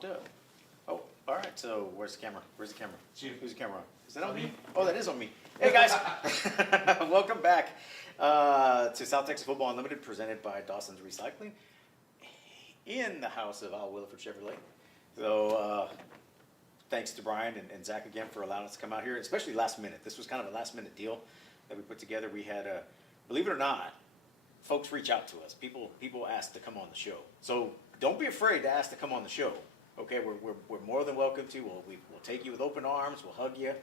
popped up. Oh, all right. So where's the camera? Where's the camera? You. Who's the camera on? Is that on me? Oh, that is on me. Hey guys, welcome back to South Texas Football Unlimited, presented by Dawson's Recycling, in the house of Al Williford Chevrolet. So thanks to Brian and Zach again for allowing us to come out here, especially last minute. This was kind of a last minute deal that we put together. We had believe it or not, folks reach out to us. People ask to come on the show. So don't be afraid to ask to come on the show. Okay, we're more than welcome to. We'll take you with open arms. We'll hug you.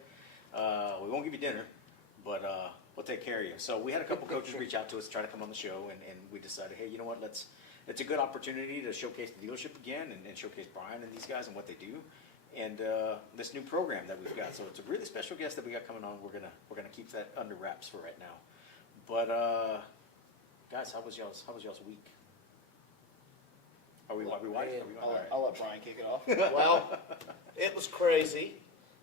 We won't give you dinner, but we'll take care of you. So we had a couple coaches reach out to us to try to come on the show, and we decided, hey, you know what? It's a good opportunity to showcase the dealership again and showcase Brian and these guys and what they do, and this new program that we've got. So it's a really special guest that we got coming on. We're gonna keep that under wraps for right now. But guys, how was y'all's week? Are we white? I'll let Brian kick it off. Well, it was crazy.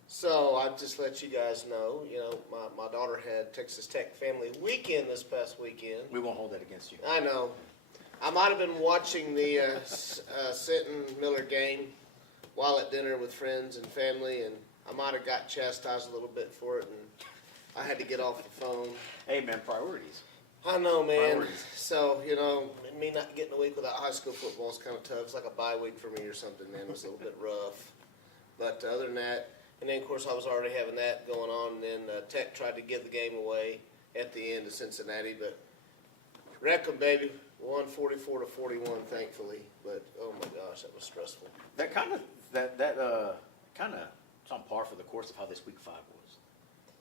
So I'll just let you guys know, my daughter had Texas Tech Family Weekend this past weekend. We won't hold that against you. I know. I might have been watching the Sinton Miller game while at dinner with friends and family, and I might have got chastised a little bit for it, and I had to get off the phone. Hey man, priorities. I know, man. Priorities. So, me not getting a week without high school football is kind of tough. It's like a bye week for me or something, man. It was a little bit rough. But other than that, and then, of course, I was already having that going on, and then Tech tried to give the game away at the end of Cincinnati, but Wreckham, baby, won 44-41, thankfully. But, oh, my gosh, that was stressful. That kind of it's on par for the course of how this week 5 was,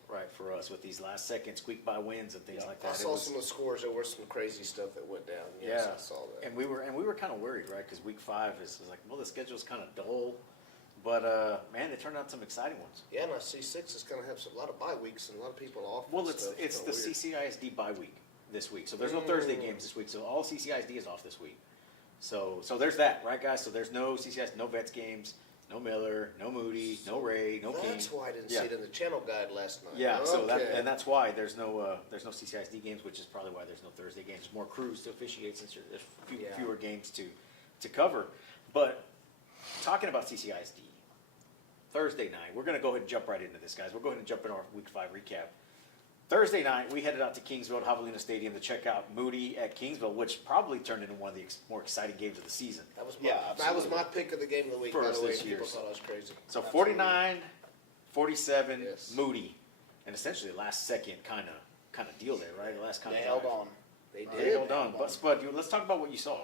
right, for us with these last second squeak by wins and things like that. I saw some of the scores. There was some crazy stuff that went down. Yes, I saw that. And we were kind of worried, right, because week 5 is like, well, the schedule's kind of dull, but man, they turned out some exciting ones. Yeah, and I see 6 is going to have a lot of bye weeks and a lot of people off. Well, it's the CCISD bye week this week, so there's no Thursday games this week, so all CCISD is off this week. So there's that, right, guys? So there's no CCISD, no Vets games, no Miller, no Moody, no Ray, no King. That's why I didn't see it in the channel guide last night. Yeah, so Okay. that's why there's no CCISD games, which is probably why there's no Thursday games. There's more crews to officiate since there's fewer games to cover. But talking about CCISD, Thursday night, we're going to go ahead and jump right into this, guys. We'll go ahead and jump into our Week 5 recap. Thursday night, we headed out to Kingsville, Javelina Stadium, to check out Moody at Kingsville, which probably turned into one of the more exciting games of the season. That was my pick of the game of the week, For by us the way. this year. People thought I was crazy. So Absolutely. 49-47, Yes. Moody, and essentially a last second kind of deal there, right? The last kind They of held on. They They did. held on. But Spud, let's talk about what you saw.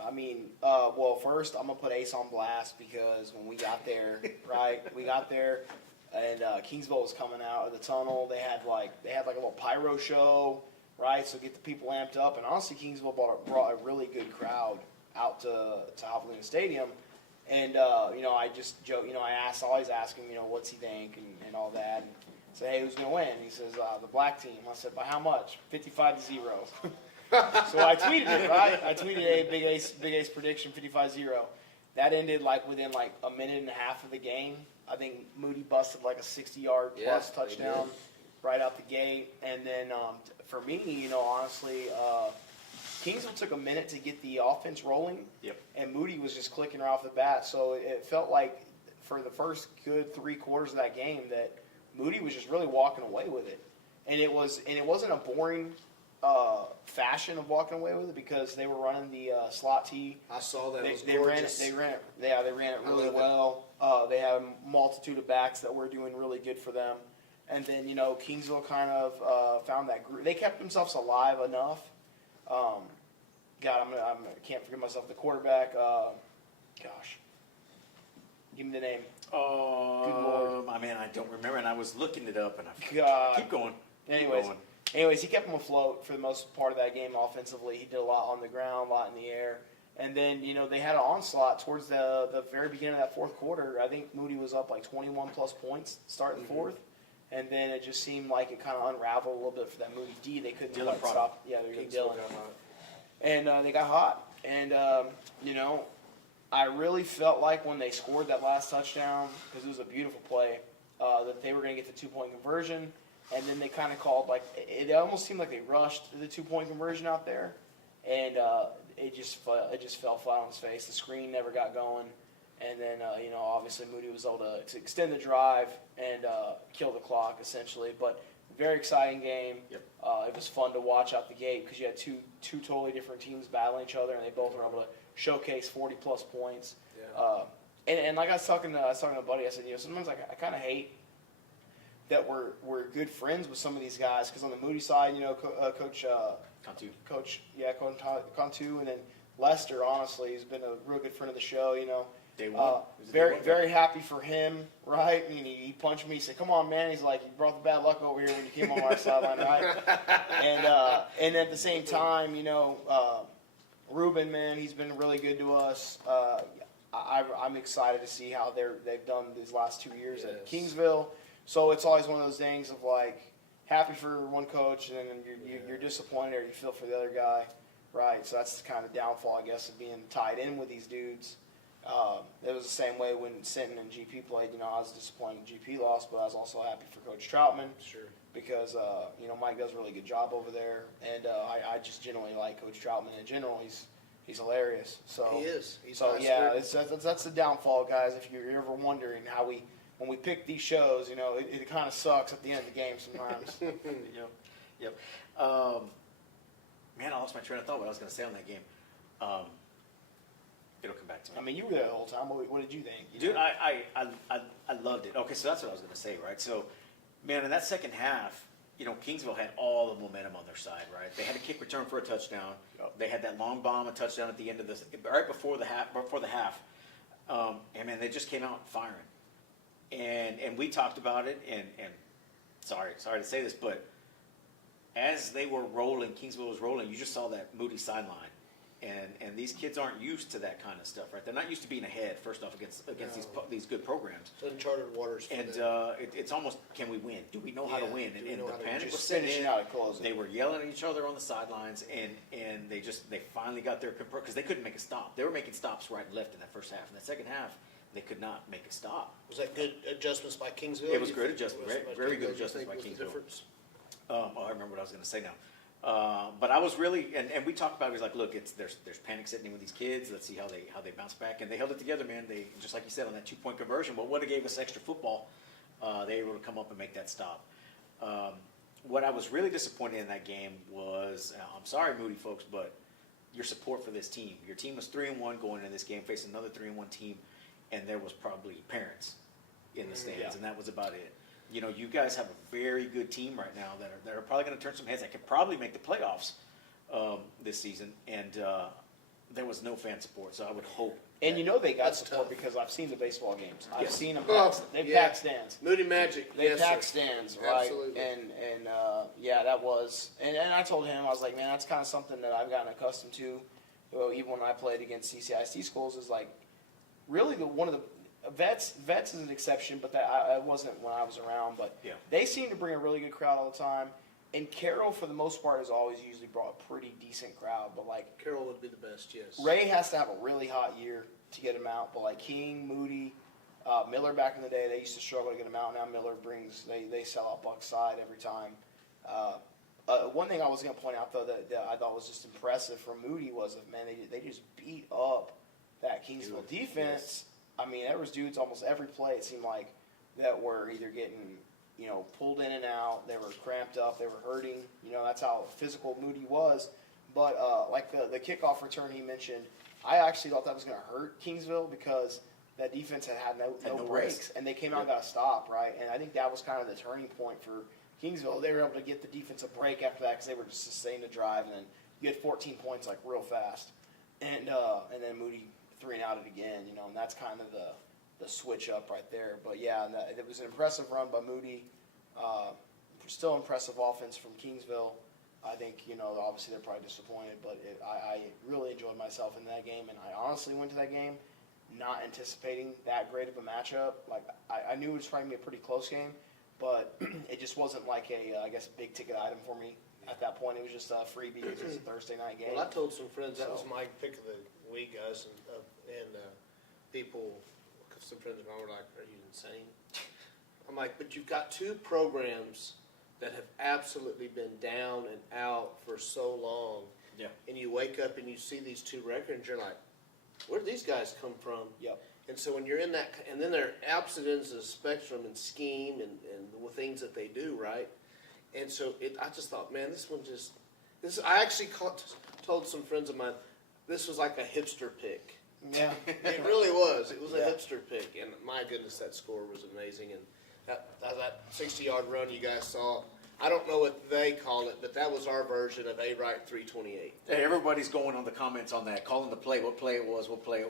I mean, well, first I'm gonna put Ace on blast because when we got there, right? We got there, and Kingsville was coming out of the tunnel. They had like a little pyro show, right? So get the people amped up. And honestly, Kingsville brought a really good crowd out to Javelina Stadium. And I just joke, I always ask him, what's he think and all that. And say, hey, who's gonna win? He says, the black team. I said, by how much? 55-0. So I tweeted it, right? I tweeted a Big Ace prediction, 55-0. That ended within a minute and a half of the game. I think Moody busted a 60-yard plus touchdown right out the gate. And then for me, honestly, Kingsville took a minute to get the offense rolling. Yep. And Moody was just clicking right off the bat. So it felt like for the first good 3 quarters of that game that Moody was just really walking away with it. And it wasn't a boring fashion of walking away with it because they were running the slot T. I saw that. They ran it really well. They had a multitude of backs that were doing really good for them. And then, Kingsville kind of found that group. They kept themselves alive enough. I can't forget myself. The quarterback, give me the name. Good Lord. I mean, I don't remember, and I was looking it up, and keep going. Anyways, he kept them afloat for the most part of that game offensively. He did a lot on the ground, a lot in the air. And then, they had an onslaught towards the very beginning of that fourth quarter. I think Moody was up 21-plus points starting the fourth. And then it just seemed like it kind of unraveled a little bit for that Moody D. They couldn't quite stop. Yeah, they're Dylan. And they got hot. And, I really felt like when they scored that last touchdown, because it was a beautiful play, that they were going to get the 2-point conversion. And then they kind of called, it almost seemed like they rushed the 2-point conversion out there. And it just fell flat on its face. The screen never got going. And then, obviously Moody was able to extend the drive and kill the clock, essentially. But very exciting game. Yep. It was fun to watch out the gate because you had two totally different teams battling each other, and they both were able to showcase 40-plus points. Yeah. And like I was talking to a buddy, I said, sometimes I kind of hate that we're good friends with some of these guys because on the Moody side, Coach Cantu, and then Lester, honestly, he's been a real good friend of the show. Day one. Very happy for him, right? I mean, he punched me. He said, "Come on, man." He's like, "You brought the bad luck over here when you came on our sideline, right?" And at the same time, Ruben, man, he's been really good to us. I'm excited to see how they've done these last 2 years at Kingsville. So it's always one of those things of like happy for one coach, and then you're disappointed or you feel for the other guy, right? So that's the kind of downfall, I guess, of being tied in with these dudes. It was the same way when Sinton and GP played. I was disappointed GP lost, but I was also happy for Coach Troutman. Sure. Because, Mike does a really good job over there. And I just generally like Coach Troutman in general. He's hilarious. So He is. He's so nice yeah, dude. that's the downfall, guys. If you're ever wondering how when we pick these shows, it kind of sucks at the end of the game sometimes. Yep. Man, I lost my train of thought. What I was going to say on that game. It'll come back to me. I mean, you were there the whole time. What did you think? Dude, I loved it. Okay, so that's what I was going to say, right? So, man, in that second half, Kingsville had all the momentum on their side, right? They had a kick return for a touchdown. Yep. They had that long bomb, a touchdown at the end of this, right before the half. And man, they just came out firing. And we talked about it, and sorry to say this, but as they were rolling, Kingsville was rolling, you just saw that Moody sideline. And these kids aren't used to that kind of stuff, right? They're not used to being ahead, first off, against these good programs. It's uncharted waters for And them. it's almost, can we win? Do we know how to win? do we And know the how to panic just was setting finishing in. out and closing. They were yelling at each other on the sidelines, and they finally got their because they couldn't make a stop. They were making stops right and left in that first half. In that second half, they could not make a stop. Was that good adjustments by Kingsville? It was You great think? adjustment, Was very- it very good Kingsville you adjustments think by was the Kingsville. difference? I remember what I was going to say now. But I was really, and we talked about it. It was like, look, there's panic setting in with these kids. Let's see how they bounce back, and they held it together, man. They just like you said on that 2-point conversion. But what it gave us extra football, they were able to come up and make that stop. What I was really disappointed in that game was, I'm sorry, Moody folks, but your support for this team. Your team was 3-1 going into this game, facing another 3-1 team, and there was probably parents in the stands, and that was about it. You guys have a very good team right now that are probably going to turn some heads. That could probably make the playoffs this season, and there was no fan support. So I would hope. And they got That's support tough. because I've seen the baseball games. I've Yes. seen them. They've yeah. packed stands. Moody Magic. They yes, packed sir. stands, right? Absolutely. And that was. And I told him, I was like, man, that's kind of something that I've gotten accustomed to. Well, even when I played against CCISD schools, is like really one of the vets is an exception, but that I wasn't when I was around. But Yeah. they seem to bring a really good crowd all the time. And Carroll, for the most part, has always usually brought a pretty decent crowd. But like Carroll would be the best, yes. Ray has to have a really hot year to get him out. But like King, Moody, Miller back in the day, they used to struggle to get him out. Now Miller they sell out Buck's side every time. One thing I was going to point out though that I thought was just impressive from Moody was that, man, they just beat up that Kingsville defense. I mean, there was dudes almost every play, it seemed like, that were either getting, pulled in and out. They were cramped up. They were hurting. That's how physical Moody was. But like the kickoff return he mentioned, I actually thought that was going to hurt Kingsville because that defense had no breaks. rest. And they came out and got a stop, right? And I think that was kind of the turning point for Kingsville. They were able to get the defensive break after that because they were just sustaining the drive. And then you had 14 points like real fast. And then Moody 3-and-out it again, and that's kind of the switch up right there. But yeah, it was an impressive run by Moody. Still impressive offense from Kingsville. I think, obviously they're probably disappointed, but I really enjoyed myself in that game, and I honestly went to that game not anticipating that great of a matchup. Like, I knew it was probably going to be a pretty close game, but it just wasn't like a big ticket item for me at that point. It was just a freebie because it was a Thursday night game. Well, I told some friends that was So- my pick of the week, guys, and people, some friends of mine were like, "Are you insane?" I'm like, "But you've got two programs that have absolutely been down and out for so long, Yeah. and you wake up and you see these two records, you're like, where did these guys come from?" Yep. And so when you're in that, and then they're opposite ends of the spectrum and scheme and the things that they do, right? And so I just thought, man, I actually told some friends of mine, this was like a hipster pick. Yeah. It really was. It was a hipster pick, and my goodness, that score was amazing. And that 60-yard run you guys saw, I don't know what they call it, but that was our version of A-Right 328. Hey, everybody's going on the comments on that, calling the play, what play it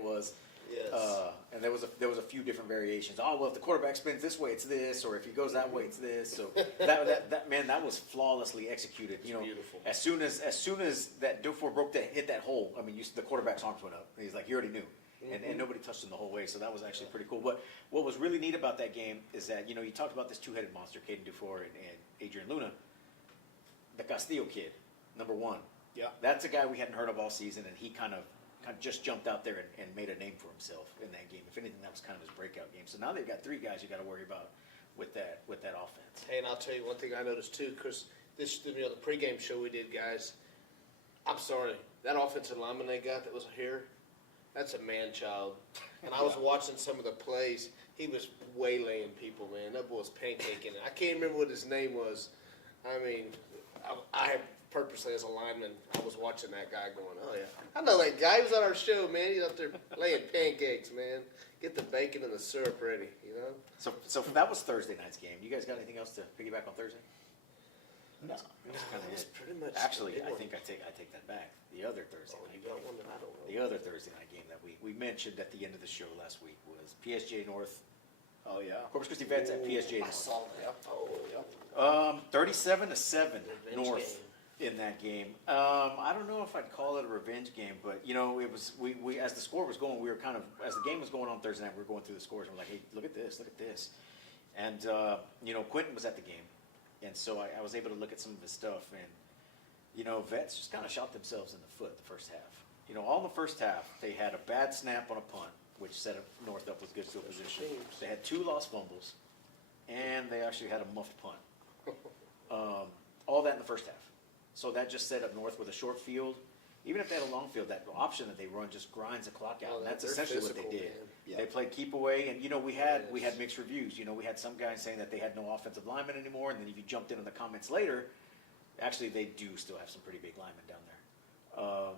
was. Yes. And there was a few different variations. Oh, well, if the quarterback spins this way, it's this, or if he goes that way, it's this. So that was flawlessly executed. You know, beautiful. As soon as that Dufour hit that hole, I mean, the quarterback's arms went up. He's like, you already knew, and nobody touched him the whole way. So that was actually pretty cool. But what was really neat about that game is that you talked about this two-headed monster, Caden Dufour and Adrian Luna, the Castillo kid, number one. Yeah. That's a guy we hadn't heard of all season, and he kind of just jumped out there and made a name for himself in that game. If anything, that was kind of his breakout game. So now they've got three guys you got to worry about with that offense. Hey, and I'll tell you one thing I noticed too, Chris. The pregame show we did, guys. I'm sorry, that offensive lineman they got that was here, that's a man child. And I was watching some of the plays. He was waylaying people, man. That boy was pancaking. I can't remember what his name was. I mean, I purposely as a lineman, I was watching that guy going, oh yeah, I know that guy. He was on our show, man. He's out there laying pancakes, man. Get the bacon and the syrup ready, you know. So that was Thursday night's game. You guys got anything else to piggyback on Thursday? No. That's pretty much. Actually, the big I one. think I take that back. The other Thursday Oh, night you got game. one that I don't know. The other Thursday night game that we mentioned at the end of the show last week was PSJ North, Oh yeah. Corpus Christi Vets at PSJ I North. saw that. Oh yeah. 37-7 Revenge North in that game. I don't know if I'd call it a revenge game, but it was we as the score was going, we were kind of as the game was going on Thursday night, we were going through the scores and we're like, hey, look at this, and Quentin was at the game, and so I was able to look at some of his stuff, and Vets just kind of shot themselves in the foot the first half. All in the first half, they had a bad snap on a punt, which set North up with good field position. They had 2 lost fumbles, and they actually had a muffed punt. All that in the first half. So that just set up North with a short field. Even if they had a long field, that option that they run just grinds the clock out, Oh, and that's they're essentially what physical, they did. man. Yeah. They played keep away, and we had Yes. mixed reviews. We had some guys saying that they had no offensive linemen anymore, and then if you jumped in on the comments later, actually they do still have some pretty big linemen down there.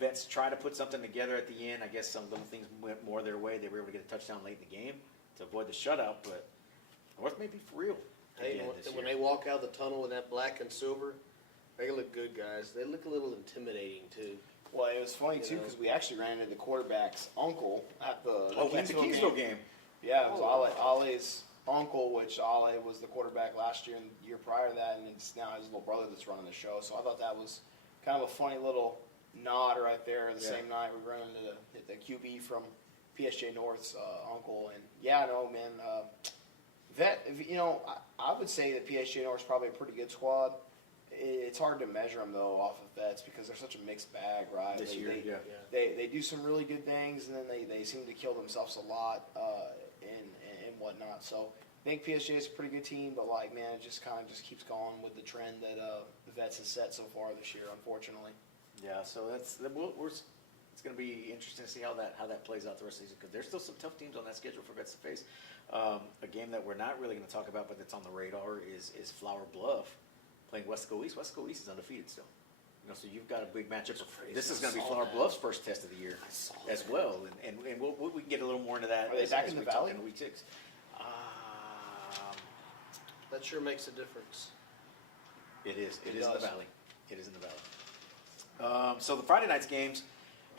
Vets try to put something together at the end. I guess some little things went more their way. They were able to get a touchdown late in the game to avoid the shutout, but North may be for real. Hey, again and this when year. they walk out of the tunnel in that black and silver, they look good, guys. They look a little intimidating too. Well, it was funny too You know. because we actually ran into the quarterback's uncle at the at the Kingsville game. Yeah, it was Oh, Ole's uncle, which Ole was the quarterback last year and the year prior to that, and it's now his little brother that's running the show. So I thought that was kind of a funny little nod right there. The Yeah. same night we ran into the QB from PSJ North's uncle, and yeah, no man, I would say that PSJ North's probably a pretty good squad. It's hard to measure them though off of Vets because they're such a mixed bag, right? This year, yeah. They do some really good things, and then they seem to kill themselves a lot and whatnot. So I think PSG is a pretty good team, but it just kind of keeps going with the trend that the Vets has set so far this year, unfortunately. Yeah, so it's going to be interesting to see how that plays out the rest of the season because there's still some tough teams on that schedule for Vets to face. A game that we're not really going to talk about, but that's on the radar is Flower Bluff playing Wesco East. Wesco East is undefeated still. So you've got a big matchup. This is going to be Flower Bluff's first test of the year as well, and we can get a little more into that. Are they as back in the we talk Valley? into week 6. That sure makes a difference. It is. It It is in the does. Valley. It is in the Valley. So the Friday night's games,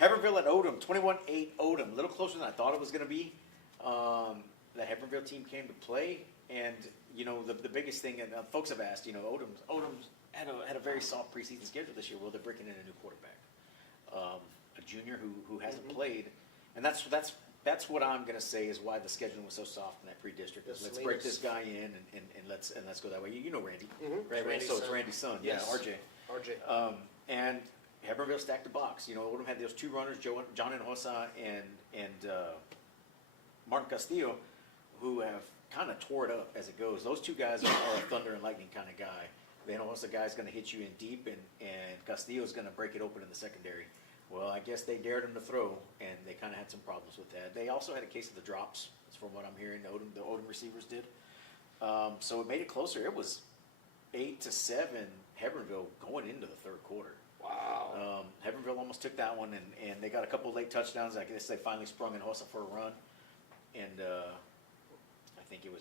Hebbronville at Odom, 21-8 Odom. A little closer than I thought it was going to be. The Hebbronville team came to play, and the biggest thing, and folks have asked, Odom's had a very soft preseason schedule this year. Well, they're breaking in a new quarterback, a junior who hasn't played, and that's what I'm going to say is why the scheduling was so soft in that pre-district. Yes, Let's Salinas. break this guy in and let's go that way. You know Randy, Mhm. right? Randy's So it's son. Randy's son, Yes. yeah, RJ. RJ. And Hebbronville stacked the box. Odom had those 2 runners, John Hinojosa and Martin Castillo, who have kind of tore it up as it goes. Those 2 guys are a thunder and lightning kind of guy. The Hinojosa guy's going to hit you in deep, and Castillo's going to break it open in the secondary. Well, I guess they dared him to throw, and they kind of had some problems with that. They also had a case of the drops, that's from what I'm hearing. The Odom receivers did. So it made it closer. It was 8-7 Hebbronville going into the third quarter. Wow. Hebbronville almost took that one, and they got a couple late touchdowns. I guess they finally sprung in Hossa for a run, and I think it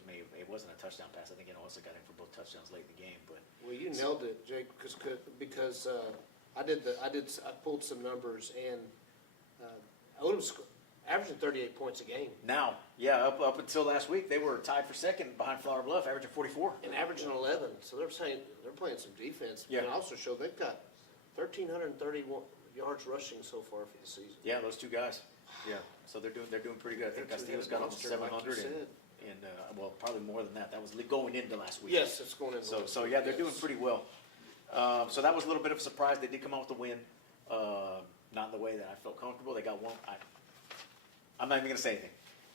wasn't a touchdown pass. I think Hossa got in for both touchdowns late in the game. But Well, you nailed it, Jake, because I pulled some numbers, and Odom's averaging 38 points a game now, yeah, up until last week, they were tied for second behind Flower Bluff, averaging 44. and averaging 11. So they're playing some defense. Yeah. And also show they've got 1,331 yards rushing so far for the season. Yeah, those two guys. Yeah, so they're doing pretty good. I think They're Castillo's two got almost monster, like you 700, said. and well, probably more than that. That was going into last week. Yes, it's going in. So yeah, they're doing pretty well. So that was a little bit of a surprise. They did come out with a win, not in the way that I felt comfortable. They got one. I'm not even going to say anything.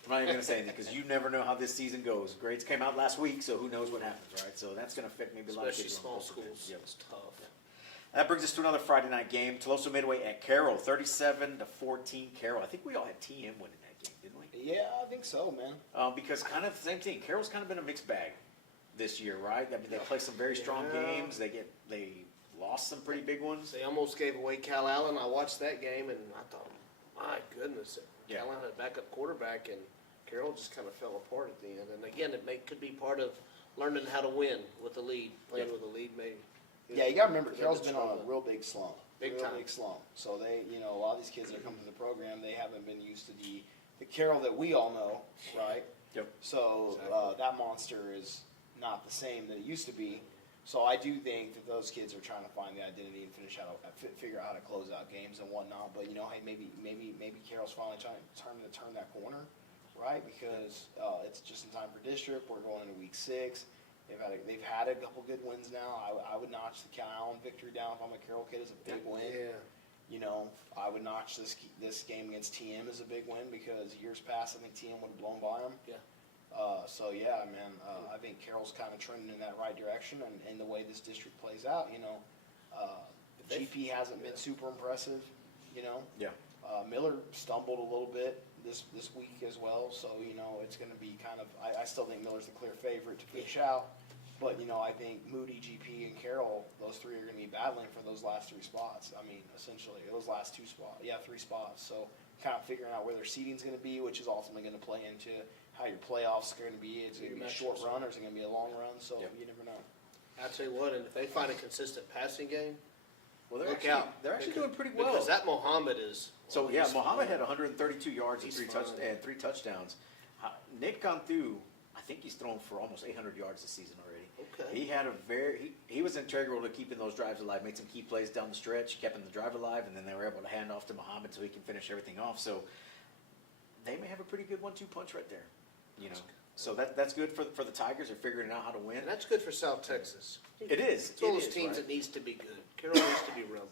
I'm not even going to say anything because you never know how this season goes. Grades came out last week, so who knows what happens, right? So that's going to affect maybe a lot of Especially kids. small on both ends. schools. Yep. It's tough. That brings us to another Friday night game. Tolosa Midway at Carroll, 37-14 Carroll. I think we all had TM winning that game, didn't we? Yeah, I think so, man. Because kind of the same thing. Carroll's kind of been a mixed bag this year, right? I mean, they play some very strong Yeah. games. They lost some pretty big ones. They almost gave away Cal Allen. I watched that game, and I thought, my goodness, Yeah. Cal Allen had a backup quarterback, and Carroll just kind of fell apart at the end. And again, could be part of learning how to win with the lead, playing Yeah. with the lead, maybe. Yeah, you got to remember, They've Carroll's been been on a struggling. real big slump. Big real time. big slump. So they, a lot of these kids that are coming to the program, they haven't been used to the Carroll that we all know, right? Yep. So Exactly. that monster is not the same that it used to be. So I do think that those kids are trying to find the identity and figure out how to close out games and whatnot. But hey, maybe Carroll's finally trying to turn that corner, right? Because it's just in time for district. We're going into week 6. They've had a couple good wins now. I would notch the Cal Allen victory down if I'm a Carroll kid as a big win. Yeah. I would notch this game against TM as a big win because years past I think TM would have blown by them. Yeah. So yeah, man, I think Carroll's kind of trending in that right direction, and the way this district plays out, the GP hasn't been super impressive, Yeah. Miller stumbled a little bit this week as well, so it's going to be kind of. I still think Miller's the clear favorite to finish out, but I think Moody, GP, and Carroll, those three are going to be battling for those last 3 spots. I mean, essentially those last 2 spots, 3 spots. So kind of figuring out where their seating's going to be, which is ultimately going to play into how your playoffs are going to be. Is it going to be a short run or is it going to be a long run? So Yep. you never know. I tell you what, and if they find a consistent passing game, Well, look out. They're actually doing pretty well. Because that Mohammed is. So yeah, Mohammed had 132 yards and He's 3 fine. touchdowns. Nick Cantu, I think he's thrown for almost 800 yards this season already. Okay. He had he was integral to keeping those drives alive. Made some key plays down the stretch, kept the drive alive, and then they were able to hand off to Mohammed so he can finish everything off. So they may have a pretty good 1-2 punch right there. So that's good for the Tigers. They're figuring out how to win. And that's good for South Texas. It is. It's one of It those is, teams right? that needs to be good. Carroll needs to be relevant,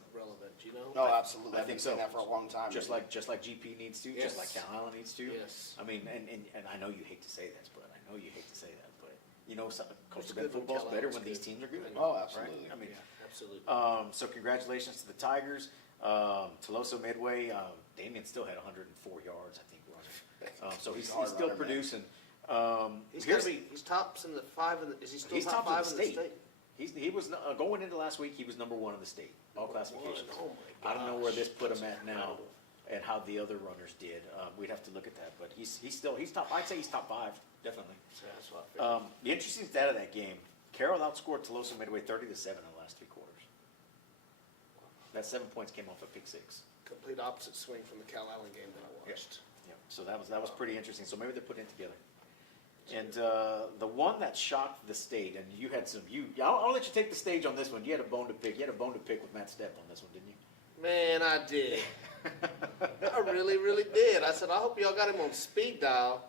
No, absolutely. I I've been think saying so. that for a long time. Just like GP needs to, just like Yes. Cal Allen needs to. Yes. I mean, and I know you hate to say this, but Coastal It's Bend good when football's Cal better Allen's when these good. teams are good. Oh, right? absolutely. I mean, Absolutely. so congratulations to the Tigers. Tolosa Midway, Damien still had 104 yards, I think, running. So he's hard still runner, man. producing. He's tops in the 5 in the, is he still He's top top 5 in the in the state. He was going into last week. He was number 1 in the state, all classifications. Oh my I don't know where this put gosh, him at now, incredible. and how the other runners did. We'd have to look at that, but he's top. I'd say he's top 5, definitely. So that's what I figured. The interesting stat of that game: Carroll outscored Tolosa Midway 30-7 in the last 3 quarters. That 7 points came off a pick 6. Complete opposite swing from the Cal Allen game that I watched. Yeah, so that was pretty interesting. So maybe they're putting it together. And the one that shocked the state, and you had some. I'll let you take the stage on this one. You had a bone to pick. You had a bone to pick with Matt Stepp on this one, didn't you? Man, I did. I really, really did. I said, I hope y'all got him on speed dial.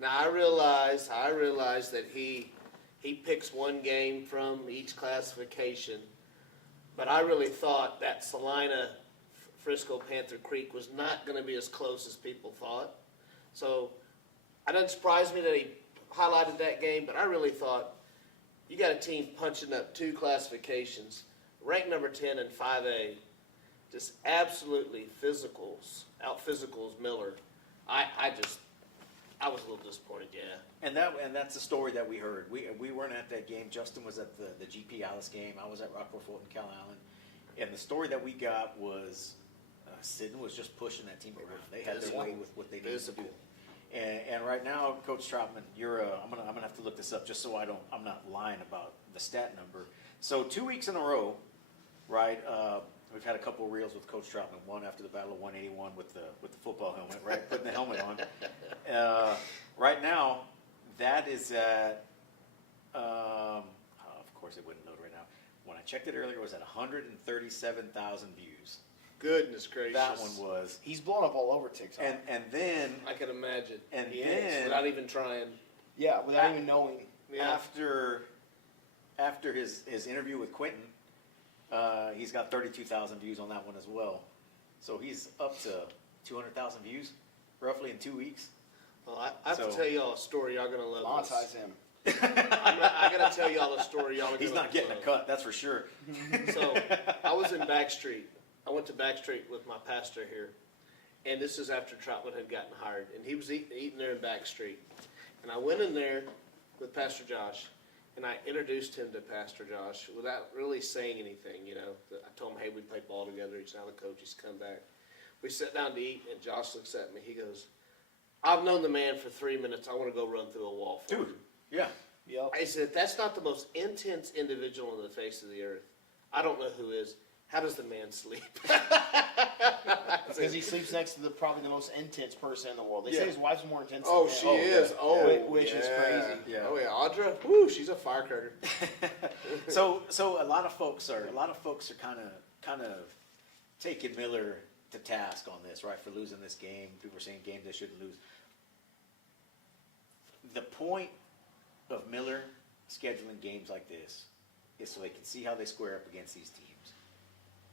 Now I realized that he picks one game from each classification, but I really thought that Salina Frisco Panther Creek was not going to be as close as people thought. So it doesn't surprise me that he highlighted that game, but I really thought you got a team punching up 2 classifications, ranked number 10 in 5A, just absolutely out physicals Miller. I was a little disappointed, yeah. And that's the story that we heard. We weren't at that game. Justin was at the GP Alice game. I was at Rockport Fulton, Cal Allen. And the story that we got was Sidon was just pushing that team around. They had their way with what they needed to do. And right now, Coach Troutman, I'm gonna have to look this up just so I'm not lying about the stat number. So 2 weeks in a row, right? We've had a couple of reels with Coach Troutman. One after the Battle of 181 with the football helmet, right? Putting the helmet on. Right now, that is at. Of course, it wouldn't load right now. When I checked it earlier, it was at 137,000 views. Goodness gracious. That one was. He's blown up all over TikTok. And then I can imagine. And He then- is, without even trying. yeah, without even knowing. Yeah. after his interview with Quentin, he's got 32,000 views on that one as well. So he's up to 200,000 views, roughly in 2 weeks. Well, I have to So- tell y'all a story. Y'all gonna love this. Monetize him. I gotta tell y'all a story. Y'all are He's gonna not getting a love. cut, that's for sure. So I was in Backstreet. I went to Backstreet with my pastor here, and this is after Troutman had gotten hired, and he was eating there in Backstreet. And I went in there with Pastor Josh, and I introduced him to Pastor Josh without really saying anything. You know, I told him, "Hey, we played ball together. He's now the coach. He's come back." We sat down to eat, and Josh looks at me. He goes, "I've known the man for 3 minutes. I want to go run through a wall for Dude, him." yeah. Yep. I said, "That's not the most intense individual on the face of the earth. I don't know who is. How does the man sleep?" Because he sleeps next to probably the most intense person in the world. They Yeah. say his wife's more intense Oh, than she him. is. yeah. Oh, Which is yeah. crazy. Yeah. Oh yeah, Audra. Woo, she's a firecracker. So a lot of folks are kind of taking Miller to task on this, right, for losing this game. People are saying game they shouldn't lose. The point of Miller scheduling games like this is so they can see how they square up against these teams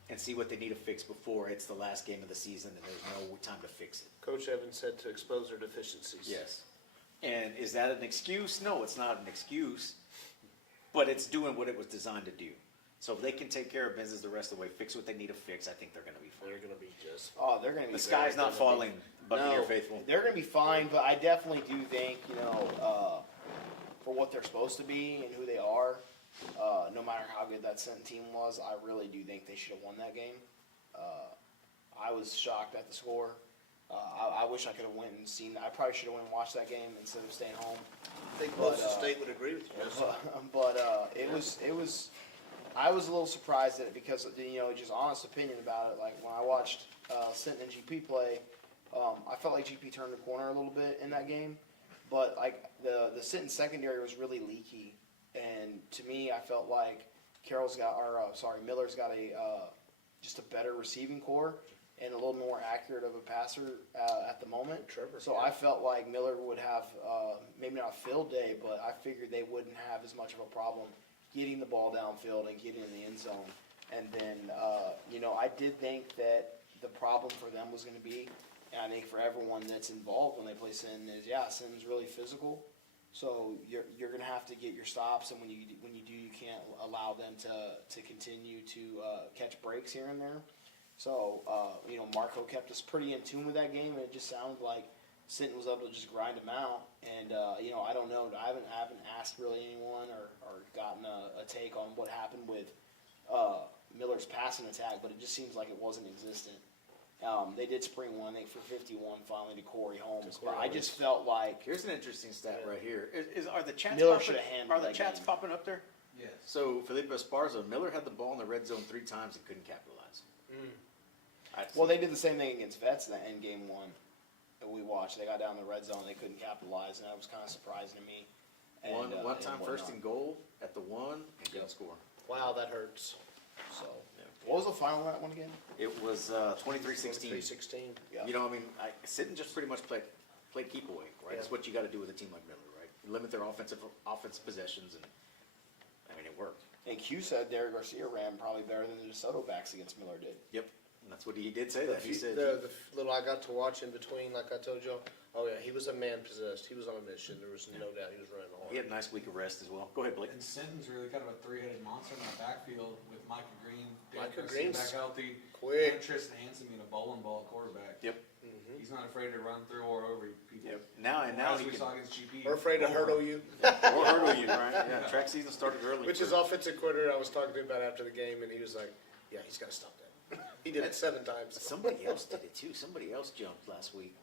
and see what they need to fix before it's the last game of the season and there's no time to fix it. Coach Evans said to expose their deficiencies. Yes. And is that an excuse? No, it's not an excuse, but it's doing what it was designed to do. So if they can take care of business the rest of the way, fix what they need to fix, I think they're going to be fine. They're gonna be just. Oh, they're going to be. The sky's not falling, Buccaneer No. faithful. They're going to be fine, but I definitely do think, for what they're supposed to be and who they are, no matter how good that Senton team was, I really do think they should have won that game. I was shocked at the score. I wish I could have went and seen. I probably should have went and watched that game instead of staying home. I think But, most of the state would agree with you. Justin. But it was. I was a little surprised at it because just honest opinion about it. Like when I watched Senton and GP play, I felt like GP turned the corner a little bit in that game. But like the Senton secondary was really leaky, and to me, I felt like Miller's got just a better receiving core and a little more accurate of a passer at the moment. Trevor, So yeah. I felt like Miller would have maybe not a field day, but I figured they wouldn't have as much of a problem getting the ball downfield and getting in the end zone. And then I did think that the problem for them was going to be, and I think for everyone that's involved when they play Sin is, Sin's really physical. So you're going to have to get your stops, and when you do, you can't allow them to continue to catch breaks here and there. So Marco kept us pretty in tune with that game, and it just sounded like Sinton was able to just grind them out. And I don't know, I haven't asked really anyone or gotten a take on what happened with Miller's passing attack, but it just seems like it wasn't existent. They did spring one, I think, for 51 finally to Corey Holmes, but I just felt like Here's an interesting stat right here. Are the chats Miller popping, should have handled are the that chats game. popping up there? Yes. So Felipe Esparza, Miller had the ball in the red zone 3 times and couldn't capitalize. well, they did the same thing against Vets in game one that we watched. They got down in the red zone, they couldn't capitalize, and that was kind of surprising to me. And, one time and first whatnot. and goal at the 1 and couldn't score. Wow, that hurts. So, what was the final on that one again? It was 23-16. 3-16. Yeah. Sinton just pretty much played keep away, right? Yeah. It's what you got to do with a team like Miller, right? You limit their offensive possessions, and it worked. And Q said Derek Garcia ran probably better than the DeSoto backs against Miller did. Yep. And that's what he did say that. He said, The little I got to watch in between, like I told you, oh yeah, he was a man possessed. He was on a mission. There was no doubt he was running hard. he had a nice week of rest as well. Go ahead, Blake. And Sinton's really kind of a three-headed monster in that backfield with Micah Green, Micah Garcia Green's back healthy, quick. and Tristan Hansen being a bowling ball quarterback. Yep. He's not afraid to run through or over people. Yep. Now As he we can, saw against GP. We're afraid to hurdle you. or hurdle you, right? Yeah, track season started early. Which is offensive coordinator I was talking to him about after the game, and he was like, "Yeah, he's got to stop that." He did it 7 times. Somebody else did it too. Somebody else jumped last week.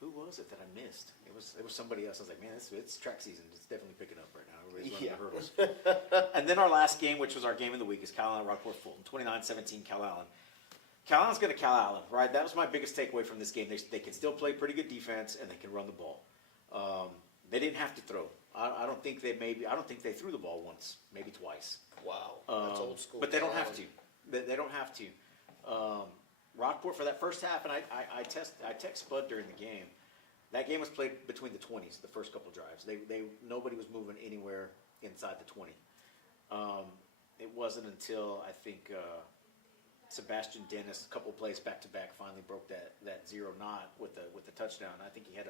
Who was it that I missed? It was somebody else. I was like, man, it's track season. It's definitely picking up right now. Everybody's running the hurdles. And then our last game, which was our game of the week, is Cal Allen Rockport Fulton. 29-17 Cal Allen. Cal Allen's going to Cal Allen, right? That was my biggest takeaway from this game. They can still play pretty good defense and they can run the ball. They didn't have to throw. I don't think they threw the ball once, maybe twice. Wow, that's old school. But they don't Cal have to. They don't have to. Rockport for that first half, and I text Spud during the game. That game was played between the 20s, the first couple drives. Nobody was moving anywhere inside the 20. It wasn't until I think Sebastian Dennis, a couple plays back to back, finally broke that zero knot with the touchdown. I think he had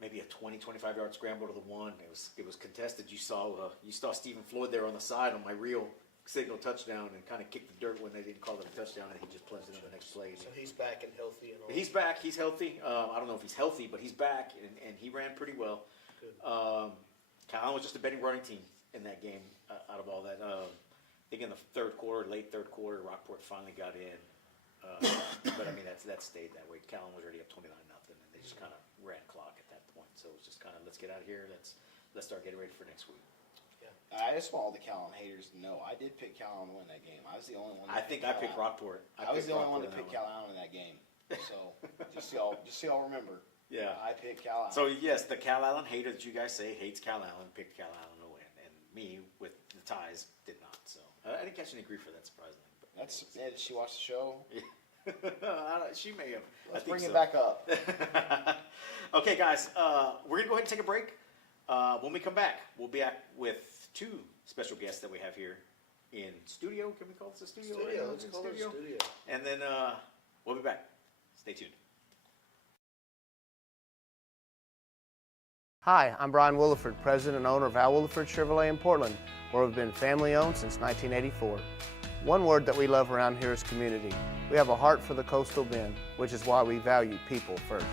maybe a 20-25 yard scramble to the one. It was contested. You saw Stephen Floyd there on the side on my reel signal touchdown and kind of kicked the dirt when they didn't call it a touchdown, and he just plunged into the next play. So he's back and healthy and all. He's back. He's healthy. I don't know if he's healthy, but he's back, and he ran pretty well. Good. Cal Allen was just a betting running team in that game. Out of all that, I think in the late third quarter, Rockport finally got in. But I mean, that stayed that way. Cal Allen was already up 29-0, and they just kind of ran clock at that point. So it was just kind of, let's get out of here. Let's start getting ready for next week. I just want all the Cal Allen haters to know I did pick Cal Allen to win that game. I was the only one. I think I picked Rockport. I was the only one to pick Cal Allen in that game. So just so y'all remember. Yeah. I picked Cal Allen. So yes, the Cal Allen hater that you guys say hates Cal Allen picked Cal Allen to win, and me with the ties did not. So I didn't catch any grief for that, surprisingly. But Did she watch the show? she may have. Let's bring it back up. Okay, guys, we're gonna go ahead and take a break. When we come back, we'll be back with 2 special guests that we have here in studio. Can we call this a studio? Studio, let's call it a studio. And then we'll be back. Stay tuned. Hi, I'm Brian Williford, president and owner of Al Williford Chevrolet in Portland, where we've been family owned since 1984. One word that we love around here is community. We have a heart for the coastal bend, which is why we value people first.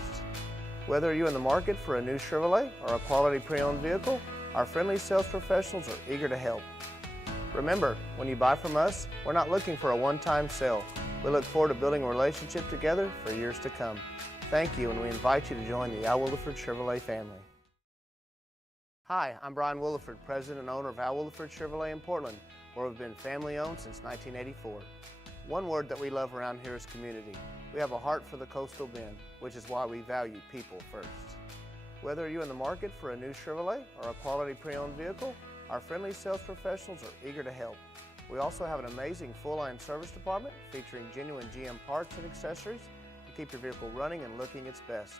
Whether you're in the market for a new Chevrolet or a quality pre-owned vehicle, our friendly sales professionals are eager to help. Remember, when you buy from us, we're not looking for a one-time sale. We look forward to building a relationship together for years to come. Thank you, and we invite you to join the Al Williford Chevrolet family. Hi, I'm Brian Williford, president and owner of Al Williford Chevrolet in Portland, where we've been family owned since 1984. One word that we love around here is community. We have a heart for the coastal bend, which is why we value people first. Whether you're in the market for a new Chevrolet or a quality pre-owned vehicle, our friendly sales professionals are eager to help. We also have an amazing full-line service department featuring genuine GM parts and accessories to keep your vehicle running and looking its best.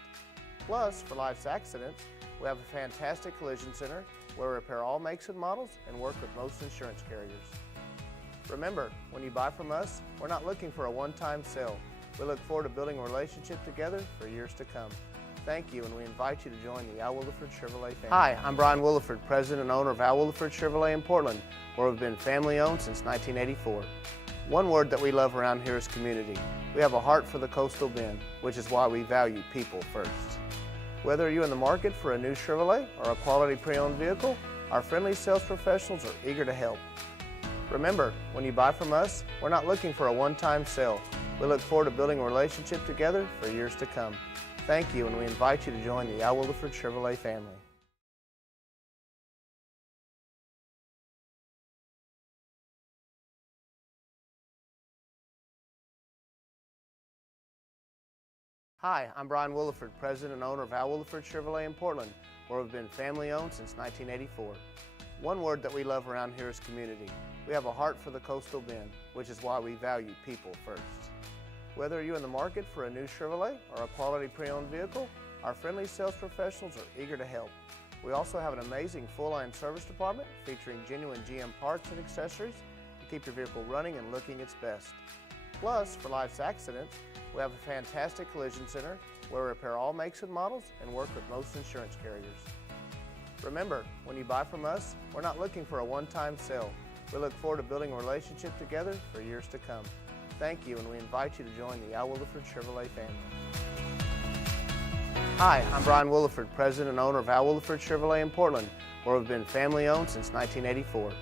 Plus, for life's accidents, we have a fantastic collision center where we repair all makes and models and work with most insurance carriers. Remember, when you buy from us, we're not looking for a one-time sale. We look forward to building a relationship together for years to come. Thank you, and we invite you to join the Al Williford Chevrolet family. Hi, I'm Brian Williford, president and owner of Al Williford Chevrolet in Portland, where we've been family owned since 1984. One word that we love around here is community. We have a heart for the coastal bend, which is why we value people first. Whether you're in the market for a new Chevrolet or a quality pre-owned vehicle, our friendly sales professionals are eager to help. Remember, when you buy from us, we're not looking for a one-time sale. We look forward to building a relationship together for years to come. Thank you, and we invite you to join the Al Williford Chevrolet family. Hi, I'm Brian Williford, president and owner of Al Williford Chevrolet in Portland, where we've been family owned since 1984. One word that we love around here is community. We have a heart for the coastal bend, which is why we value people first. Whether you're in the market for a new Chevrolet or a quality pre-owned vehicle, our friendly sales professionals are eager to help. We also have an amazing full-line service department featuring genuine GM parts and accessories to keep your vehicle running and looking its best. Plus, for life's accidents, we have a fantastic collision center where we repair all makes and models and work with most insurance carriers. Remember, when you buy from us, we're not looking for a one-time sale. We look forward to building a relationship together for years to come. Thank you, and we invite you to join the Al Williford Chevrolet family. Hi, I'm Brian Williford, President and owner of Al Williford Chevrolet in Portland, where we've been family-owned since 1984.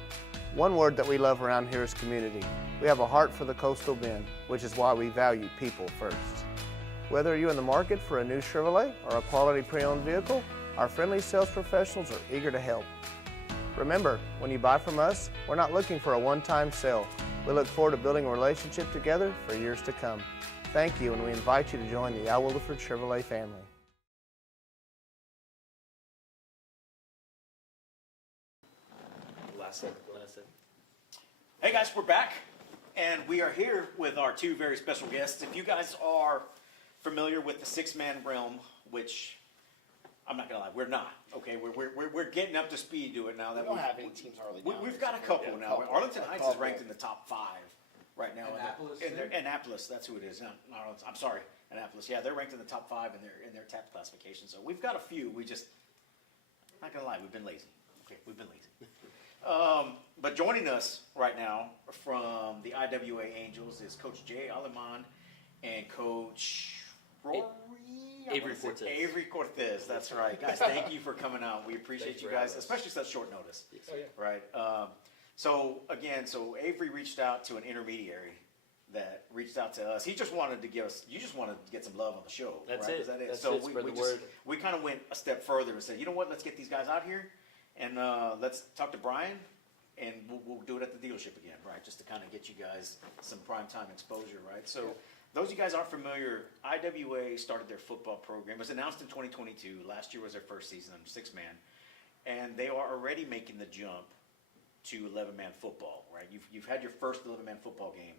One word that we love around here is community. We have a heart for the Coastal Bend, which is why we value people first. Whether you're in the market for a new Chevrolet or a quality pre-owned vehicle, our friendly sales professionals are eager to help. Remember, when you buy from us, we're not looking for a one-time sale. We look forward to building a relationship together for years to come. Thank you, and we invite you to join the Al Williford Chevrolet family. Hey guys, we're back, and we are here with our two very special guests. If you guys are familiar with the six-man realm, which I'm not gonna lie, we're not. Okay, we're getting up to speed to it now. That We don't have any teams hardly down we've there, got so a couple we now. got a couple. Arlington A Heights is couple. ranked in the top 5 right now. Annapolis, in their, too? Annapolis, that's who it is. Not Arlington. I'm sorry, Annapolis. Yeah, they're ranked in the top 5 in their TAP classification. So we've got a few. We just, not gonna lie, we've been lazy. Okay, we've been lazy. But joining us right now from the IWA Angels is Coach Jay Aleman and Coach Rory. Avery Cortez. Avery Cortez, that's right. Guys, thank you for coming out. We appreciate Thanks you for guys, having us. especially such short notice. Yes. Oh, yeah. Right. So Avery reached out to an intermediary that reached out to us. He just wanted to give us, you just wanted to get some love on the show. That's right? it. Is that That's so it. Spread the word. we kind of went a step further and said, you know what, let's get these guys out here and let's talk to Brian and we'll do it at the dealership again, right? Just to kind of get you guys some primetime exposure, right? So those of you guys aren't familiar, IWA started their football program. It was announced in 2022. Last year was their first season, 6-man. And they are already making the jump to 11-man football, right? You've had your first 11-man football game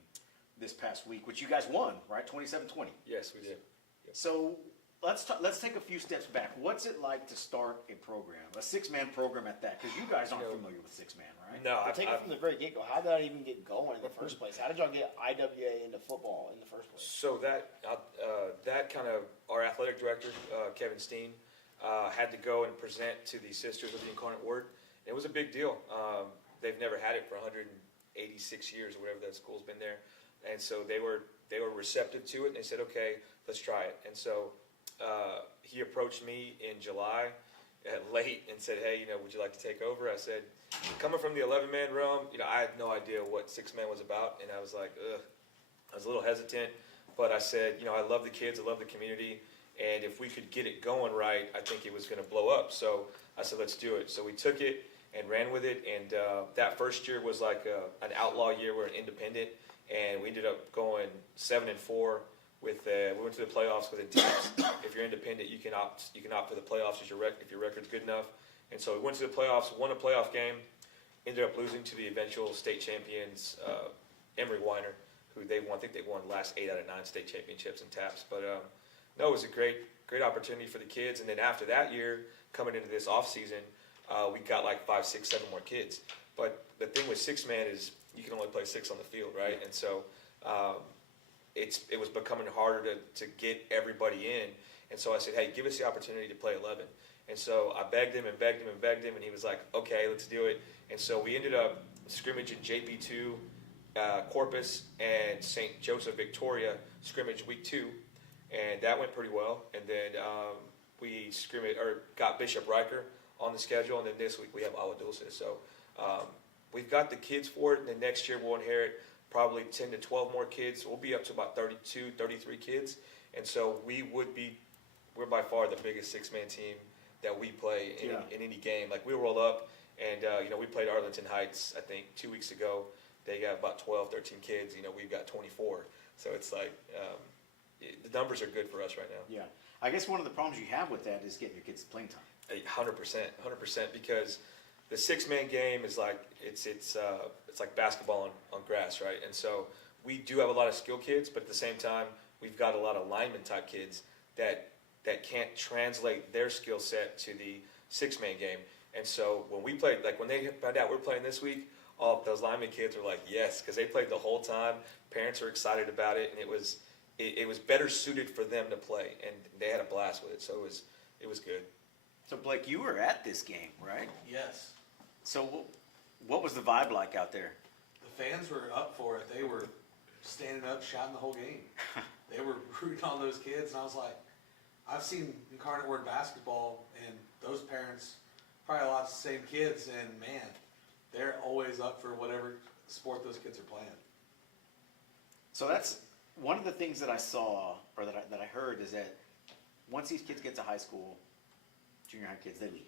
this past week, which you guys won, right? 27-20. Yes, we did. So let's take a few steps back. What's it like to start a program, a 6-man program at that? Because you guys aren't familiar with 6-man, right? No, But take it from the very get-go. How did that even get going in the first place? How did y'all get IWA into football in the first place? So that kind of, our athletic director, Kevin Steen, had to go and present to the Sisters of the Incarnate Word. It was a big deal. They've never had it for 186 years or whatever that school's been there. And so they were receptive to it, and they said, okay, let's try it. And so he approached me in July late and said, hey, would you like to take over? I said, coming from the 11-man realm, I had no idea what 6-man was about, and I was like, ugh. I was a little hesitant, but I said, I love the kids, I love the community, and if we could get it going right, I think it was going to blow up. So I said, let's do it. So we took it and ran with it, and that first year was like an outlaw year. We're an independent, and we ended up going 7-4. We went to the playoffs with a teams. If you're independent, you can opt for the playoffs if your record's good enough. And so we went to the playoffs, won a playoff game, ended up losing to the eventual state champions, Emory Weiner, who I think they won the last 8 out of 9 state championships and TAPs. But no, it was a great opportunity for the kids. And then after that year, coming into this off season, we got like 5, 6, 7 more kids. But the thing with 6-man is you can only play 6 on the field, right? And so it was becoming harder to get everybody in. And so I said, hey, give us the opportunity to play 11. And so I begged him, and he was like, okay, let's do it. And so we ended up scrimmaging JP2, Corpus, and St. Joseph Victoria scrimmage week 2, and that went pretty well. And then we got Bishop Riker on the schedule, and then this week we have Agua Dulce. So we've got the kids for it, and then next year we'll inherit probably 10 to 12 more kids. We'll be up to about 32, 33 kids. And so we're by far the biggest 6-man team that we play in any game. Like we roll up and, we played Arlington Heights, I think 2 weeks ago. They got about 12, 13 kids. We've got 24. So it's like, the numbers are good for us right now. Yeah. I guess one of the problems you have with that is getting your kids playing time. 100%, because the 6-man game is like it's like basketball on grass, right? And so we do have a lot of skill kids, but at the same time, we've got a lot of lineman type kids that can't translate their skill set to the 6-man game. And so when we played, like when they found out we're playing this week, all those lineman kids were like, yes, because they played the whole time. Parents were excited about it, and it was better suited for them to play, and they had a blast with it. So it was good. So Blake, you were at this game, right? Yes. So what was the vibe like out there? The fans were up for it. They were standing up, shouting the whole game. They were rooting on those kids, and I was like, I've seen Incarnate Word basketball, and those parents, probably a lot of the same kids, and man, they're always up for whatever sport those kids are playing. So that's one of the things that I saw, or that I heard, is that once these kids get to high school, junior high kids, they leave,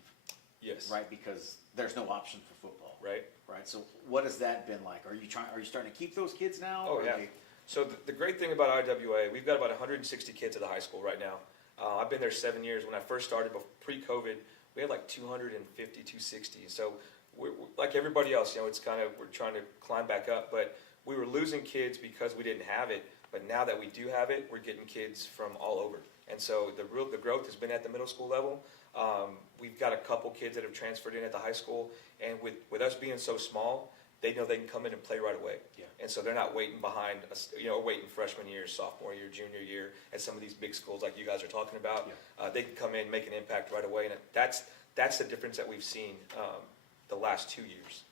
Yes. right? Because there's no option for football, Right. right? So what has that been like? Are you starting to keep those kids now? Oh, or yeah. they- So the great thing about IWA, we've got about 160 kids at the high school right now. I've been there 7 years. When I first started, pre-COVID, we had like 250, 260. So we're like everybody else, it's kind of, we're trying to climb back up. But we were losing kids because we didn't have it. But now that we do have it, we're getting kids from all over. And so the growth has been at the middle school level. We've got a couple kids that have transferred in at the high school. And with us being so small, they know they can come in and play right away. Yeah. And so they're not waiting behind us, waiting freshman year, sophomore year, junior year at some of these big schools like you guys are talking about. Yeah. They can come in, make an impact right away, and that's the difference that we've seen the last 2 years.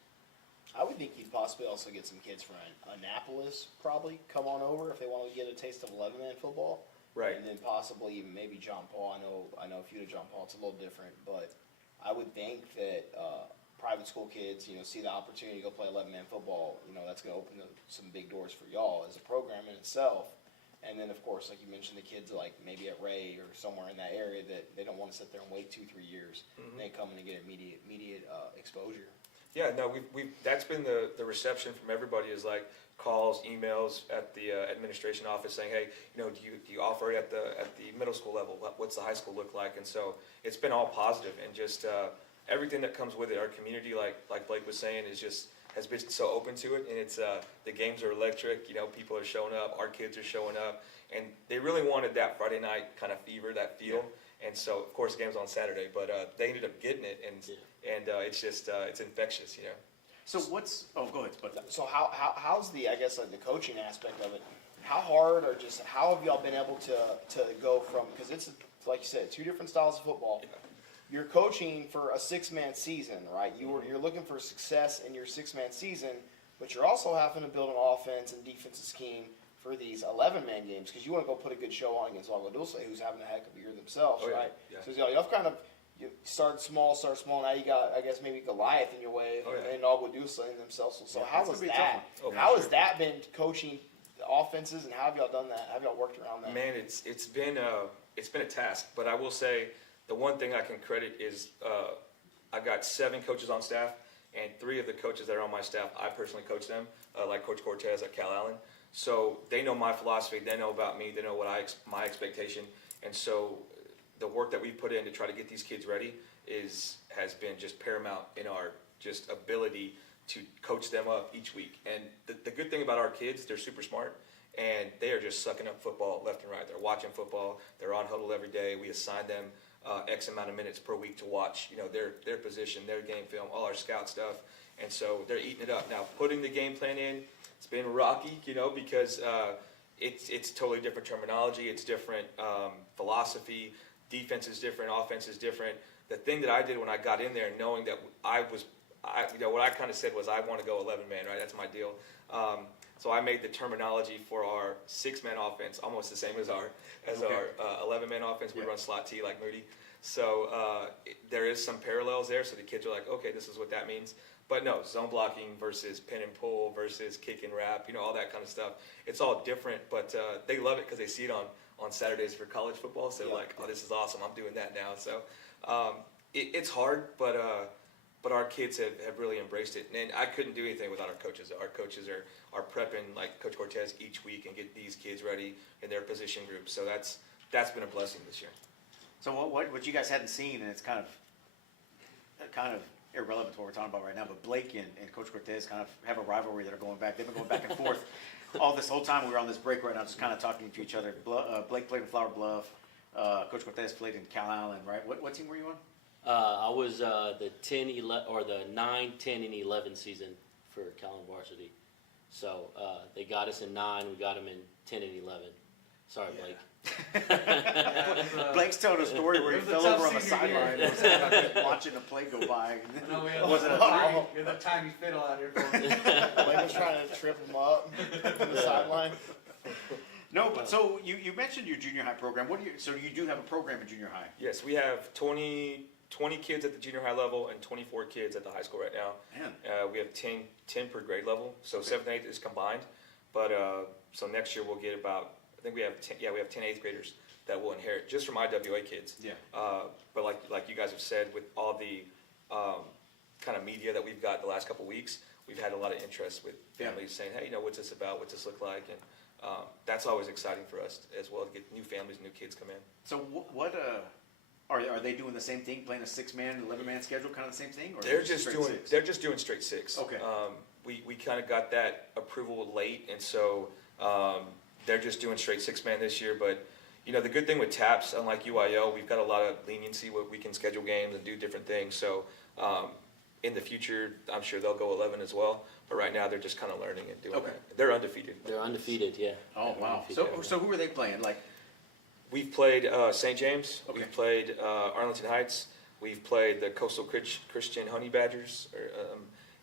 I would think you'd possibly also get some kids from Annapolis probably come on over if they want to get a taste of 11-man football. Right. And then possibly even maybe John Paul. I know if you to John Paul, it's a little different, but I would think that private school kids, see the opportunity to go play 11-man football. That's going to open some big doors for y'all as a program in itself. And then, of course, like you mentioned, the kids like maybe at Ray or somewhere in that area that they don't want to sit there and wait 2-3 years. They come in and get immediate exposure. Yeah, no, we've that's been the reception from everybody is like calls, emails at the administration office saying, hey, do you offer it at the middle school level? What's the high school look like? And so it's been all positive, and just everything that comes with it. Our community, like Blake was saying, has been so open to it, and it's the games are electric. people are showing up, our kids are showing up, and they really wanted that Friday night kind of fever, that feel. And so, of course, the game's on Saturday, but they ended up getting it, and it's just it's infectious. So go ahead, but So how's the, I guess, like the coaching aspect of it? How hard or just how have y'all been able to go from, because it's, like you said, two different styles of football. You're coaching for a 6-man season, right? You're looking for success in your 6-man season, but you're also having to build an offense and defensive scheme for these 11-man games because you want to go put a good show on against Agua Dulce, who's having a heck of a year themselves, Oh, yeah. right? Yeah. So y'all kind of you start small. Now you got, I guess, maybe Goliath in your way Oh, yeah. and Agua Dulce in themselves. So Yeah, how that's was gonna be a tough that? one. Oh, How for has sure. that been coaching the offenses, and how have y'all done that? How have y'all worked around that? Man, it's been a task, but I will say the one thing I can credit is I've got 7 coaches on staff, and 3 of the coaches that are on my staff, I personally coach them, like Coach Cortez at Cal Allen. So they know my philosophy, they know about me, they know what my expectation, and so the work that we put in to try to get these kids ready has been just paramount in our just ability to coach them up each week. And the good thing about our kids, they're super smart, and they are just sucking up football left and right. They're watching football. They're on huddle every day. We assign them X amount of minutes per week to watch, their position, their game film, all our scout stuff. And so they're eating it up. Now, putting the game plan in, it's been rocky, because it's totally different terminology. It's different philosophy. Defense is different. Offense is different. The thing that I did when I got in there, knowing that what I kind of said was I want to go 11-man, right? That's my deal. So I made the terminology for our 6-man offense almost the same as our 11-man offense. We run slot T like Moody. So there is some parallels there. So the kids are like, okay, this is what that means. But no, zone blocking versus pin and pull versus kick and wrap, all that kind of stuff. It's all different, but they love it because they see it on Saturdays for college football. So they're like, oh, this is awesome. I'm doing that now. So it's hard, but our kids have really embraced it. And I couldn't do anything without our coaches. Our coaches are prepping, like Coach Cortez, each week and get these kids ready in their position groups. So that's been a blessing this year. So what you guys hadn't seen, and it's kind of irrelevant to what we're talking about right now, but Blake and Coach Cortez kind of have a rivalry that are going back. They've been going back and forth all this whole time. We were on this break right now, just kind of talking to each other. Blake played in Flower Bluff. Coach Cortez played in Cal Allen, right? What team were you on? I was the 10, 11, or the 9, 10, and 11 season for Calhoun varsity. So they got us in 9. We got them in 10 and 11. Sorry, Blake. Blake's telling a story where he It was a fell tough over on the senior sideline watching a play go by. I know we had Was it a three? We had that tiny fiddle out here for me. Blake was trying to trip him up from the sideline. No, but so you mentioned your junior high program. So you do have a program in junior high? Yes, we have 20 kids at the junior high level and 24 kids at the high school right now. Man, We have 10 per grade level, so 7th and 8th is combined. But so next year we'll get about, I think we have 10 8th graders that will inherit just from IWA kids. yeah. But like you guys have said, with all the kind of media that we've got the last couple of weeks, we've had a lot of interest with families saying, hey, what's this about? What's this look like? And that's always exciting for us as well, to get new families, new kids come in. So what are they doing the same thing, playing a 6-man, 11-man schedule, kind of the same thing? Or They're just straight doing six? they're just doing straight 6. Okay. We kind of got that approval late, and so they're just doing straight 6-man this year. But the good thing with TAPS, unlike UIL, we've got a lot of leniency where we can schedule games and do different things. So in the future, I'm sure they'll go 11 as well. But right now, they're just kind of learning and doing Okay. that. They're undefeated. They're undefeated, yeah. Oh, They're wow. undefeated. So who are they playing? Like, We've played St. James. Okay. We've played Arlington Heights. We've played the Coastal Christian Honey Badgers,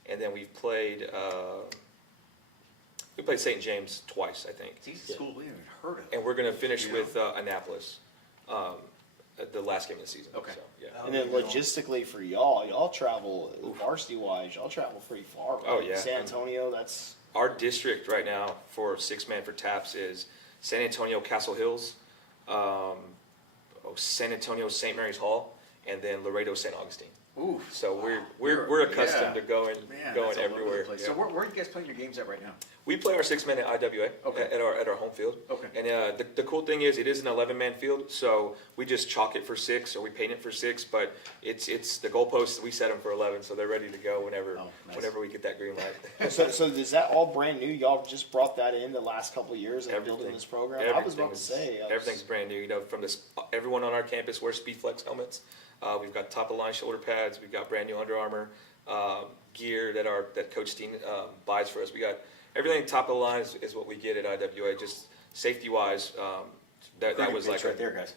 and then we've played St. James twice, I think. these schools we haven't even heard of. And we're going to finish Yeah. with Annapolis at the last game of the season. Okay. So, yeah. And then logistically for y'all travel varsity wise, y'all travel pretty far. Oh, yeah. San Antonio, that's Our district right now for 6-man for TAPS is San Antonio, Castle Hills, San Antonio, St. Mary's Hall, and then Laredo, St. Augustine. Ooh. So Wow. we're accustomed Yeah. to going Man, going that's all over the everywhere. place. Yeah. So where are you guys playing your games at right now? We play our 6-man at IWA Okay. at our home field. Okay. And the cool thing is it is an 11-man field, so we just chalk it for 6 or we paint it for 6. But it's the goalposts, we set them for 11, so they're ready to go whenever Oh, nice. whenever we get that green light. so is that all brand new? Y'all just brought that in the last couple of years and building Everything. this program? I was about to say Everything's brand new. From this, everyone on our campus wears SpeedFlex helmets. We've got top of the line shoulder pads. We've got brand new Under Armour gear that Coach Steen buys for us. We got everything top of the line is what we get at IWA. Just safety wise, that Pretty was bitch like right there, guys.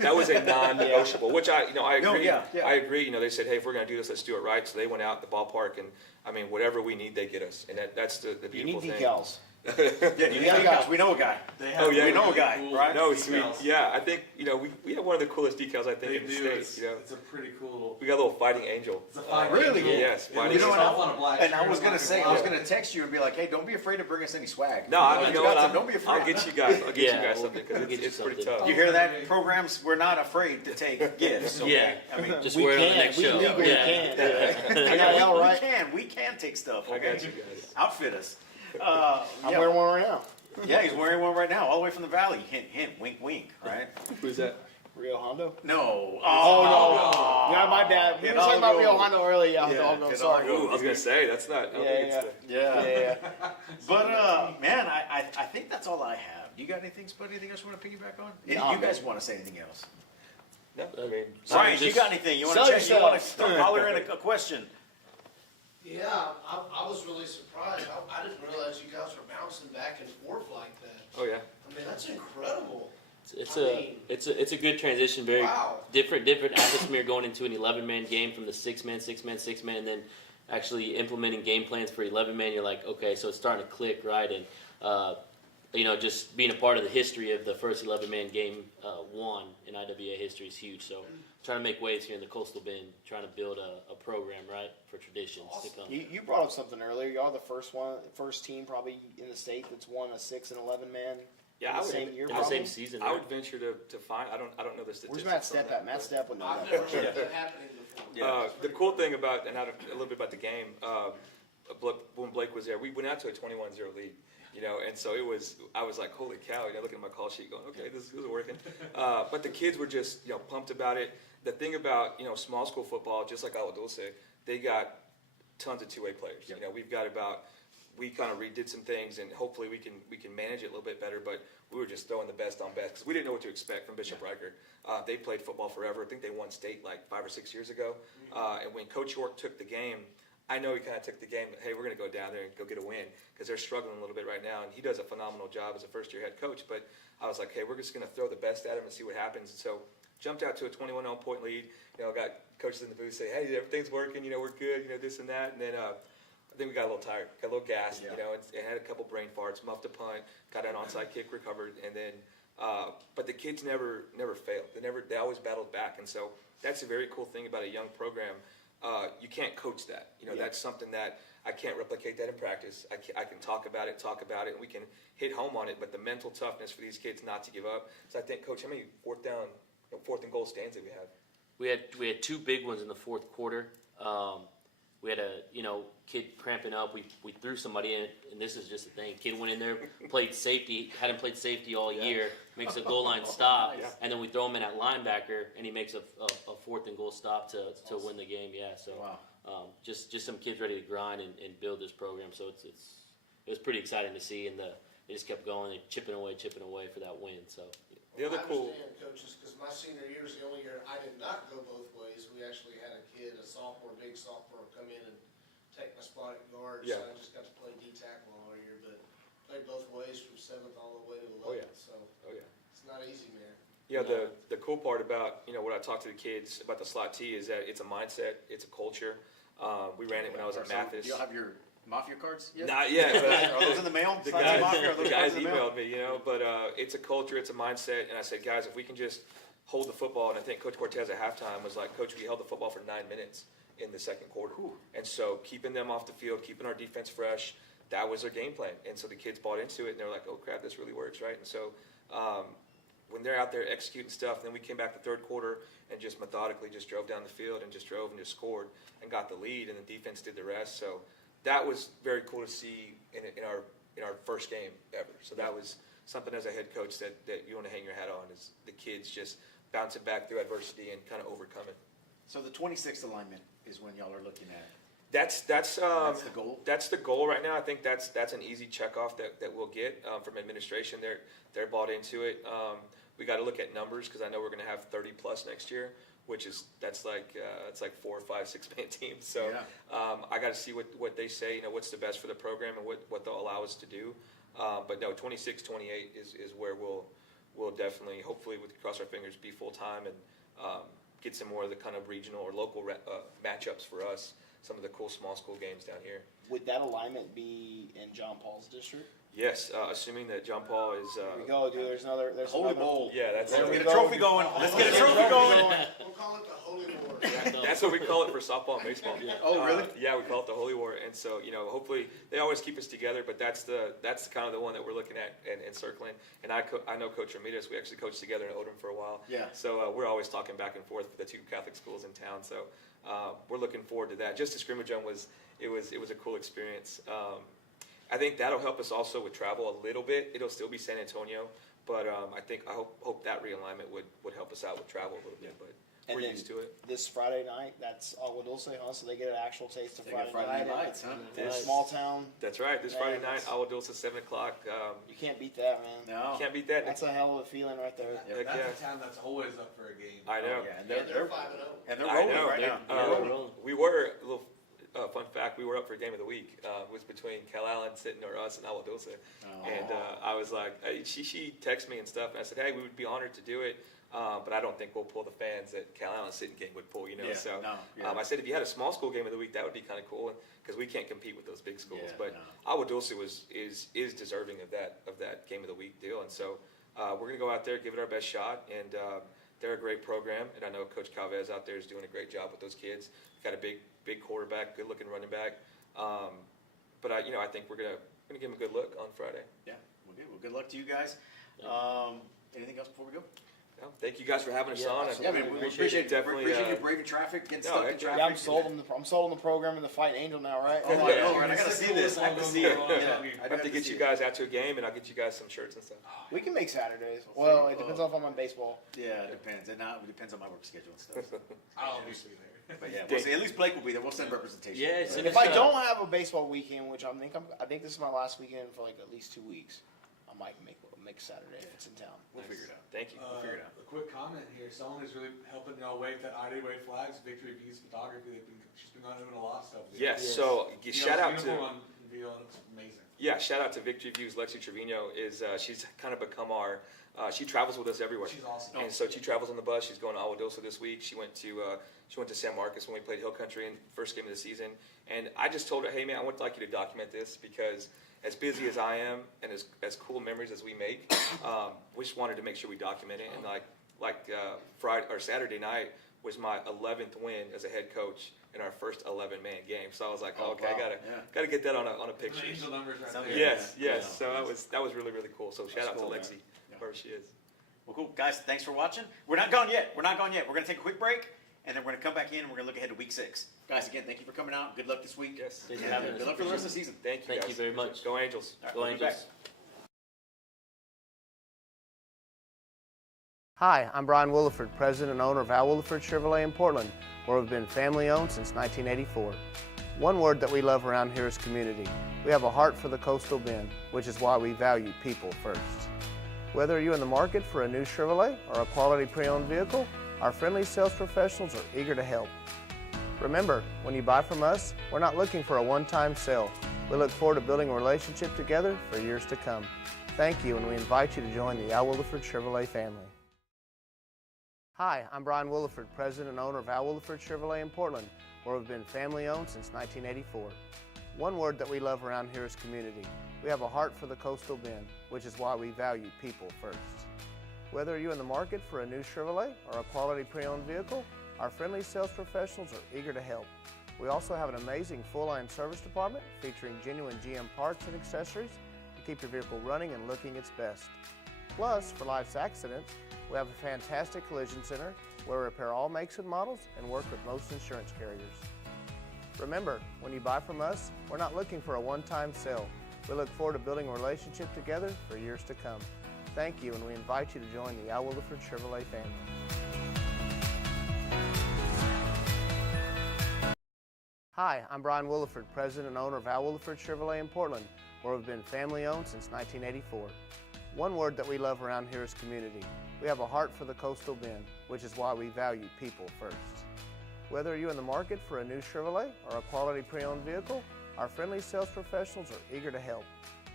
that was a non-negotiable. Which I agree. No, yeah. I agree. They said, hey, if we're going to do this, let's do it right. So they went out the ballpark, and I mean, whatever we need, they get us, and that's the you need beautiful thing. decals. Yeah, you got a guys, guy. we know a guy. They Oh, have yeah, we know a really guy, cool right? No, it's sweet. decals. Yeah, I think we have one of the coolest decals I think They in the do. state. It's a pretty cool. We got a little fighting angel. It's a fine Really? angel. Yes, It fighting looks angel. tough on a black And I shirt, was gonna like a say, I was black- gonna text you and be like, hey, don't be afraid to bring us any swag. No, You you got know what? some, don't be afraid. I'll get you guys. I'll get Yeah, you guys we'll- something because we'll get you it's pretty something. tough. You hear that, programs? We're not afraid to take gifts. Okay? Yeah. I mean, Just We wear it on the can. next We show. legally Yeah. can. NIL, right? we can take stuff. I Okay? got you guys. Outfit us. I'm Yeah. wearing one right now. Yeah, he's wearing one right now, all the way from the valley. Hint, hint, wink, wink. Right? Who's that? Rio Hondo. No. Oh no! Yeah, my bad. We Get were talking about all Rio go. Hondo earlier. Yeah, Yeah, dog, I'm get sorry. all Ooh, I was gonna say that's not. I don't Yeah, think it's the. Yeah. Yeah. But man, I think that's all I have. Do you got anything, Spud? Anything else you want to piggyback on? No, You guys man. want to say anything else? No, I mean, Brian, you just- got anything? You want sell to check? You want yourself. to holler in a question? Yeah, I was really surprised. I didn't realize you guys were bouncing back and forth like that. oh yeah. I mean, that's incredible. It's a good transition. Very Wow. different atmosphere going into an 11-man game from the 6-man, and then actually implementing game plans for 11-man. You're like, okay, so it's starting to click, right? And just being a part of the history of the first 11-man game won in IWA history is huge. So trying to make waves here in the Coastal Bend, trying to build a program, right, for traditions to come. You brought up something earlier. Y'all the first team probably in the state that's won a 6 and 11 man. Yeah, in I the would. same year. In the probably? same season, I right? would venture to find. I don't know the statistics. Where's Matt on Stepp that, at? Matt but- Stepp would know I've that. never heard that happening before. The cool thing about, and a little bit about the game, when Blake was there, we went out to a 21-0 lead, and so I was like, holy cow, looking at my call sheet going, okay, this is working. But the kids were just, pumped about it. The thing about, small school football, just like Agua Dulce, they got tons of two-way players. Yep. We kind of redid some things, and hopefully we can manage it a little bit better, but we were just throwing the best on best because we didn't know what to expect from Bishop Riker. They played football forever. I think they won state like 5 or 6 years ago. And when Coach York took the game, I know he kind of took the game, hey, we're going to go down there and go get a win because they're struggling a little bit right now. And he does a phenomenal job as a first-year head coach. But I was like, hey, we're just going to throw the best at him and see what happens. And so jumped out to a 21-point lead. Got coaches in the booth say, hey, everything's working. We're good. This and that. And then I think we got a little tired, got a little gassed. Yeah. And had a couple brain farts, muffed a punt, got an onside kick, recovered, and then. But the kids never failed. They always battled back. And so that's a very cool thing about a young program. You can't coach that. That's something that I can't replicate that in practice. I can talk about it, and we can hit home on it. But the mental toughness for these kids not to give up. So I think, Coach, how many fourth and goal stands did we have? We had two big ones in the fourth quarter. We had a kid cramping up. We threw somebody in, and this is just the thing. Kid went in there, played safety, hadn't played safety all year, makes a goal line stop, and then we throw him in at linebacker, and he makes a fourth and goal stop to win the game. Yeah, so Wow. just some kids ready to grind and build this program. So it was pretty exciting to see, and they just kept going and chipping away for that win. So. The other I cool. understand, coaches, because my senior year is the only year I did not go both ways. We actually had a kid, a big sophomore, come in and take my spot at guard. Yeah. So I just got to play D tackle all year, but played both ways from 7th all the way to 11th. Oh, yeah. So Oh yeah. it's not easy, man. Yeah, the cool part about what I talk to the kids about the slot T is that it's a mindset, it's a culture. We ran it when I was at So, Mathis. do you have your Mafia cards yet? Not yet, but Are those in the mail? the Slot guys, Mafia, are those the guys cards in the mail? emailed me, but it's a culture, it's a mindset, and I said, guys, if we can just hold the football, and I think Coach Cortez at halftime was like, Coach, we held the football for 9 minutes in the second quarter. And so keeping them off the field, keeping our defense fresh, that was their game plan. And so the kids bought into it, and they're like, oh crap, this really works, right? And so when they're out there executing stuff, then we came back the third quarter and just methodically just drove down the field and just drove and just scored and got the lead, and the defense did the rest. So that was very cool to see in our first game ever. So that was something as a head coach that you want to hang your hat on, is the kids just bouncing back through adversity and kind of overcoming. So the 26th alignment is when y'all are looking at. That's That's the goal? That's the goal right now. I think that's an easy checkoff that we'll get from administration. They're bought into it. We got to look at numbers because I know we're going to have 30 plus next year, which is it's like 4, 5, 6 man teams. So I got to see what they say. What's the best for the program and what they'll allow us to do. But no, 26, 28 is where we'll definitely, hopefully, cross our fingers, be full time and get some more of the kind of regional or local matchups for us. Some of the cool small school games down here. Would that alignment be in John Paul's district? Yes, assuming that John Paul is. Here we go, dude. There's another. Holy Bowl. Yeah, that's There Let's we get go. a trophy going. Let's get a trophy going. We'll call it the Holy War. that's what we call it for softball and baseball. Oh, really? Yeah, we call it the Holy War, and so hopefully they always keep us together. But that's kind of the one that we're looking at and circling. And I know Coach Ramirez. We actually coached together in Odom for a while. Yeah. So we're always talking back and forth with the two Catholic schools in town. So we're looking forward to that. Just to scrimmage them was a cool experience. I think that'll help us also with travel a little bit. It'll still be San Antonio, but I hope that realignment would help us out with travel a little bit. But And we're then used to it. This Friday night, that's Agua Dulce, huh? So they get an actual taste of They get Friday, Friday night. nights, huh? In a Nice. small town. That's right. This Man, Friday night, that's- Agua Dulce, 7 o'clock. You can't beat that, man. No. Can't beat that. That's a hell of a feeling right there. Yep. Heck That's yeah. a town that's always up for a game. I know. Oh, yeah, and And they're they're 5-0. and they're I rolling know. right now. Yeah, Um, they're rolling. We were a little fun fact. We were up for game of the week. It was between Cal Allen sitting or us and Agua Dulce. Oh. And I was like, she texted me and stuff, and I said, hey, we would be honored to do it, but I don't think we'll pull the fans that Cal Allen sitting game would pull, Yeah, So no, yeah. I said if you had a small school game of the week, that would be kind of cool, because we can't compete with those big schools. Yeah, but no. Agua Dulce is deserving of that game of the week deal, and so we're gonna go out there, give it our best shot, and they're a great program, and I know Coach Calvez out there is doing a great job with those kids. Got a big quarterback, good looking running back. But I think we're gonna give them a good look on Friday. Yeah, well, good luck to you guys. Anything else before we go? Yeah, thank you guys for having us Yeah, on. Yeah, I mean, we appreciate definitely. you braving traffic, getting no, stuck in it's- traffic. Yeah, I'm sold on the program and the Fighting Angel now, right? Oh, I know, right? I gotta see this. I have to see it. Yeah. Yeah, I have to get you guys out to a game, and I'll get you guys some shirts and stuff. We can make Saturdays. Well, it depends on if I'm on baseball. Yeah, it depends. It depends on my work schedule and stuff. I'll always be there. But yeah, we'll see. At least Blake will be there. We'll send representation. Yeah, it's- If I don't have a baseball weekend, which I think this is my last weekend for like at least 2 weeks, I might make next Saturday if it's in town. We'll figure it out. Thank you. We'll figure it out. A quick comment here. Someone who's really helping y'all wave that IDWay flags. Victory Views Photography. She's been doing a lot of stuff. with it. Yes, so shout out to. Uniform on video, and it's amazing. Yeah, shout out to Victory Views. Lexi Trevino is she's kind of become our. She travels with us everywhere, She's awesome. and so she travels on the bus. She's going to Aguadosa this week. She went to San Marcos when we played Hill Country in first game of the season. And I just told her, hey man, I would like you to document this because as busy as I am and as cool memories as we make, we just wanted to make sure we document it. And like Friday or Saturday night was my 11th win as a head coach in our first 11-man game. So I was like, Oh, okay, wow. I gotta get that on a picture. Angel numbers right Something- there. Yes, Yeah. yes. So that was really, really cool. So shout That's out cool, to man. Lexi, Yeah. wherever she is. Well, cool. Guys, thanks for watching. We're not gone yet. We're going to take a quick break, and then we're going to come back in, and we're going to look ahead to week 6. Guys, again, thank you for coming out. Good luck this week. Yes. Thanks for And having us. good luck for the rest of the season. Thank you, Thank guys. you very much. Go Angels. All right, Go we'll be back. Angels. Hi, I'm Brian Williford, president and owner of Al Williford Chevrolet in Portland, where we've been family owned since 1984. One word that we love around here is community. We have a heart for the Coastal Bend, which is why we value people first. Whether you're in the market for a new Chevrolet or a quality pre-owned vehicle, our friendly sales professionals are eager to help. Remember, when you buy from us, we're not looking for a one-time sale. We look forward to building a relationship together for years to come. Thank you, and we invite you to join the Al Williford Chevrolet family. Hi, I'm Brian Williford, president and owner of Al Williford Chevrolet in Portland, where we've been family owned since 1984. One word that we love around here is community. We have a heart for the Coastal Bend, which is why we value people first. Whether you're in the market for a new Chevrolet or a quality pre-owned vehicle, our friendly sales professionals are eager to help. We also have an amazing full-line service department featuring genuine GM parts and accessories to keep your vehicle running and looking its best. Plus, for life's accidents, we have a fantastic collision center where we repair all makes and models and work with most insurance carriers. Remember, when you buy from us, we're not looking for a one-time sale. We look forward to building a relationship together for years to come. Thank you, and we invite you to join the Al Williford Chevrolet family. Hi, I'm Brian Williford, president and owner of Al Williford Chevrolet in Portland, where we've been family owned since 1984. One word that we love around here is community. We have a heart for the Coastal Bend, which is why we value people first. Whether you're in the market for a new Chevrolet or a quality pre-owned vehicle, our friendly sales professionals are eager to help.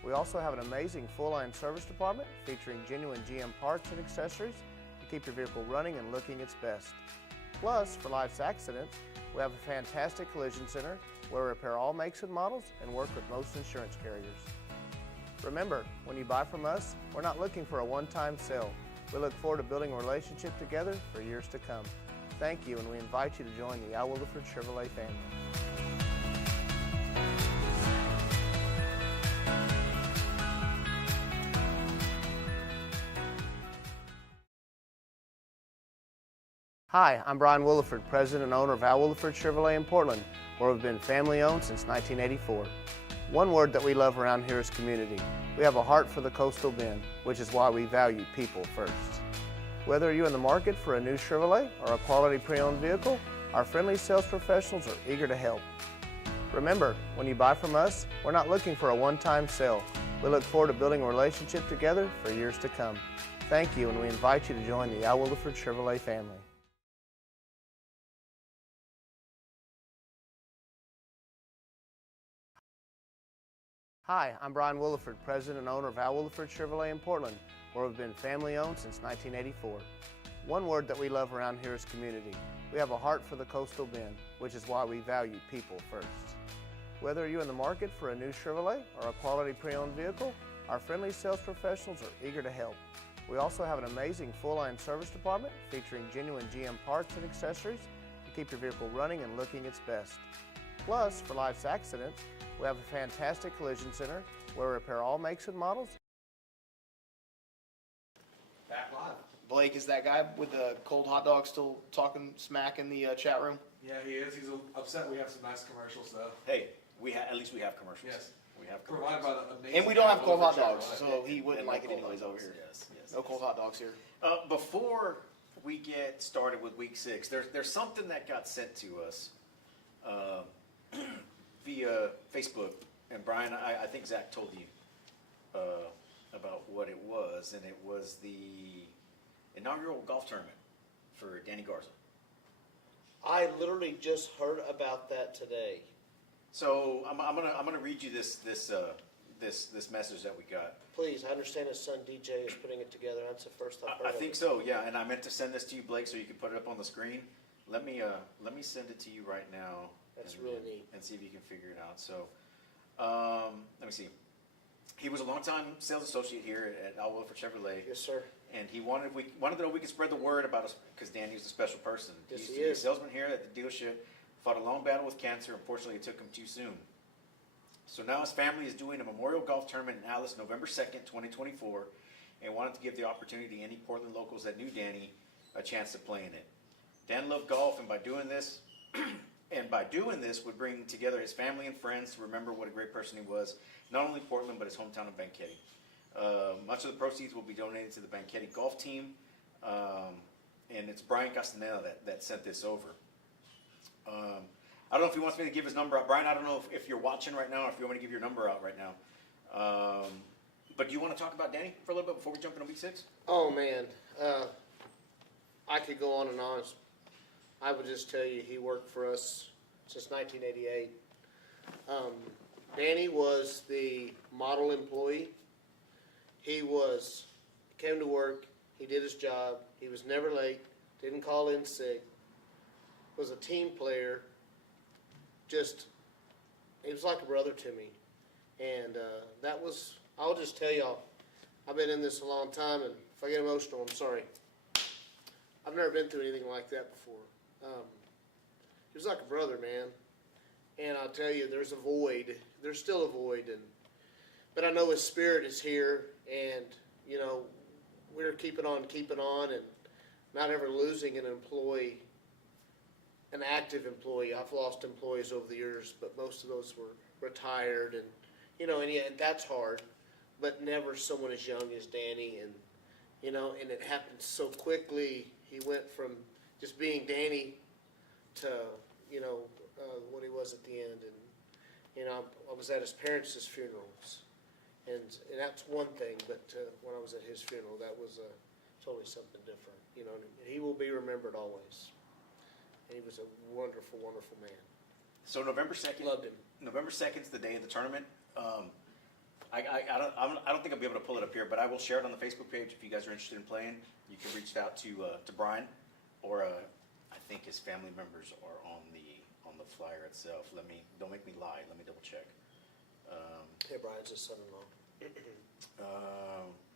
We also have an amazing full-line service department featuring genuine GM parts and accessories to keep your vehicle running and looking its best. Plus, for life's accidents, we have a fantastic collision center where we repair all makes and models and work with most insurance carriers. Remember, when you buy from us, we're not looking for a one-time sale. We look forward to building a relationship together for years to come. Thank you, and we invite you to join the Al Williford Chevrolet family. Hi, I'm Brian Williford, president and owner of Al Williford Chevrolet in Portland, where we've been family owned since 1984. One word that we love around here is community. We have a heart for the Coastal Bend, which is why we value people first. Whether you're in the market for a new Chevrolet or a quality pre-owned vehicle, our friendly sales professionals are eager to help. Remember, when you buy from us, we're not looking for a one-time sale. We look forward to building a relationship together for years to come. Thank you, and we invite you to join the Al Williford Chevrolet family. Hi, I'm Brian Williford, president and owner of Al Williford Chevrolet in Portland, where we've been family owned since 1984. One word that we love around here is community. We have a heart for the Coastal Bend, which is why we value people first. Whether you're in the market for a new Chevrolet or a quality pre-owned vehicle, our friendly sales professionals are eager to help. We also have an amazing full-line service department featuring genuine GM parts and accessories to keep your vehicle running and looking its best. Plus, for life's accidents, we have a fantastic collision center where we repair all makes and models. Back live. Blake, is that guy with the cold hot dog still talking smack in the chat room? Yeah, he is. He's upset we have some nice commercials though. Hey, at least we have commercials. Yes. We have Provided commercials. by the amazing. And we don't have cold hot Chevrolet. dogs, so he wouldn't And like no it cold anyways hot over dogs. here. Yes, yes. No cold hot dogs here. Before we get started with week 6, there's something that got sent to us via Facebook. And Brian, I think Zach told you about what it was, and it was the inaugural golf tournament for Danny Garza. I literally just heard about that today. So I'm gonna read you this message that we got. Please, I understand his son DJ is putting it together. That's the first I've heard I of think it. so, yeah. And I meant to send this to you, Blake, so you can put it up on the screen. Let me send it to you right now. That's and- really neat. And see if you can figure it out. So, let me see. He was a longtime sales associate here at Al Wilford Chevrolet, Yes, sir. and he wanted to know if we could spread the word about us because Danny was a special person. Yes, he used he to be a is. salesman here at the dealership. Fought a long battle with cancer. Unfortunately, it took him too soon. So now his family is doing a memorial golf tournament in Alice, November 2nd, 2024, and wanted to give the opportunity to any Portland locals that knew Danny a chance to play in it. Dan loved golf, and by doing this, would bring together his family and friends to remember what a great person he was, not only Portland, but his hometown of Banquetti. Much of the proceeds will be donated to the Banquetti golf team, and it's Brian Castaneda that sent this over. I don't know if he wants me to give his number out. Brian, I don't know if you're watching right now or if you want me to give your number out right now. But do you want to talk about Danny for a little bit before we jump into week 6? Oh, man. I could go on and on. I would just tell you he worked for us since 1988. Danny was the model employee. He came to work, he did his job, he was never late, didn't call in sick, was a team player, he was like a brother to me. And I'll just tell y'all, I've been in this a long time, and if I get emotional, I'm sorry. I've never been through anything like that before. He was like a brother, man. And I'll tell you, there's still a void, but I know his spirit is here, and, we're keeping on, and not ever losing an employee, an active employee. I've lost employees over the years, but most of those were retired, and, and that's hard, but never someone as young as Danny, and, and it happened so quickly. He went from just being Danny to, what he was at the end, and, I was at his parents' funerals, and that's one thing, but when I was at his funeral, that was totally something different, and he will be remembered always. And he was a wonderful, wonderful man. So November 2nd. Loved him. November 2nd is the day of the tournament. I don't think I'll be able to pull it up here, but I will share it on the Facebook page if you guys are interested in playing. You can reach out to Brian, or I think his family members are on the flyer itself. Don't make me lie. Let me double check. Hey, Brian's his son-in-law.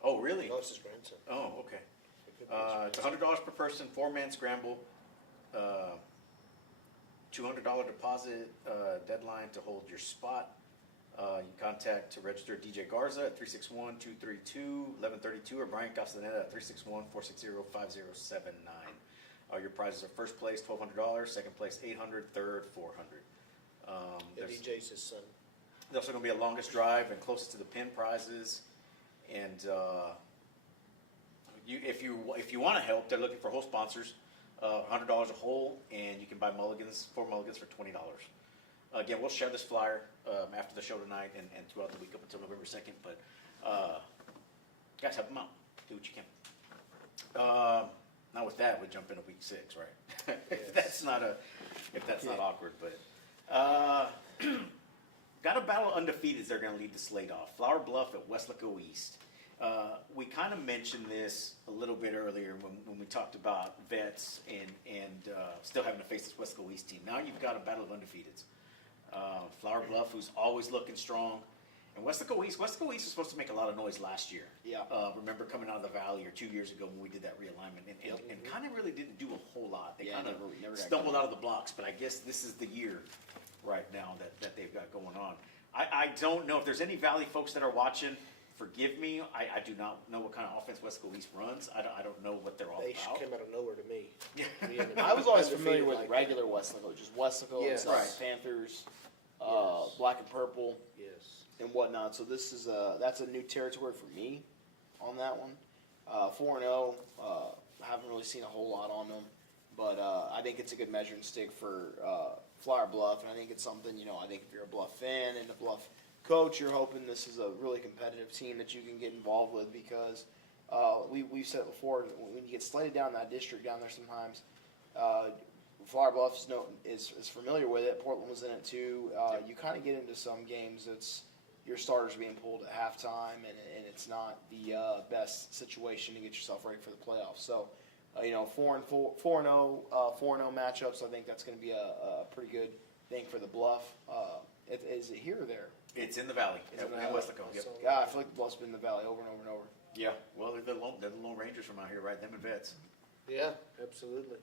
Oh, really? No, it's his grandson. Oh, okay. It could be his It's $100 per person, 4-man scramble. $200 deposit deadline to hold your spot. You can contact to register DJ Garza at 361-232-1132 or Brian Castaneda at 361-460-5079. Your prizes are first place $1,200, second place $800, third $400. Yeah, DJ's his son. There's also going to be a longest drive and closest to the pin prizes. And if you want to help, they're looking for hole sponsors. $100 a hole, and you can buy 4 mulligans for $20. Again, we'll share this flyer after the show tonight and throughout the week up until November 2nd. But guys, help them out. Do what you can. Now with that, we jump into week 6, right? if that's not awkward, but got a battle of undefeateds. They're going to lead the slate off. Flower Bluff at Weslaco East. We kind of mentioned this a little bit earlier when we talked about vets and still having to face this Weslaco East team. Now you've got a battle of undefeateds. Flower Bluff, who's always looking strong, and Weslaco East. Weslaco East was supposed to make a lot of noise last year. Yeah. Remember coming out of the Valley or 2 years ago when we did that realignment, and kind of really didn't do a whole lot. They Yeah, kind of never got stumbled going. out of the blocks, but I guess this is the year right now that they've got going on. I don't know if there's any Valley folks that are watching. Forgive me, I do not know what kind of offense Weslaco East runs. I don't know what they're all They about. came out of nowhere to me. I was always Undefeated familiar with like regular Weslaco, just Weslaco Yes. and South Right. Panthers, Yes. Black and Purple, Yes. and whatnot. So this is that's a new territory for me on that one. 4-0. Haven't really seen a whole lot on them, but I think it's a good measuring stick for Flower Bluff, and I think it's something I think if you're a Bluff fan and a Bluff coach, you're hoping this is a really competitive team that you can get involved with because we've said it before, when you get slated down that district down there sometimes, Flower Bluff is familiar with it. Portland was in it too. You kind of get into some games that's your starters being pulled at halftime, and it's not the best situation to get yourself ready for the playoffs. So, 4-0 matchups. I think that's going to be a pretty good thing for the Bluff. Is it here or there? It's in the valley. It's in the in valley. West Lacombe. Yep. God, I feel like the Bluff's been in the valley over and over and over. Yeah. Well, they're the Lone Rangers from out here, right? Them and Vets. Yeah, absolutely.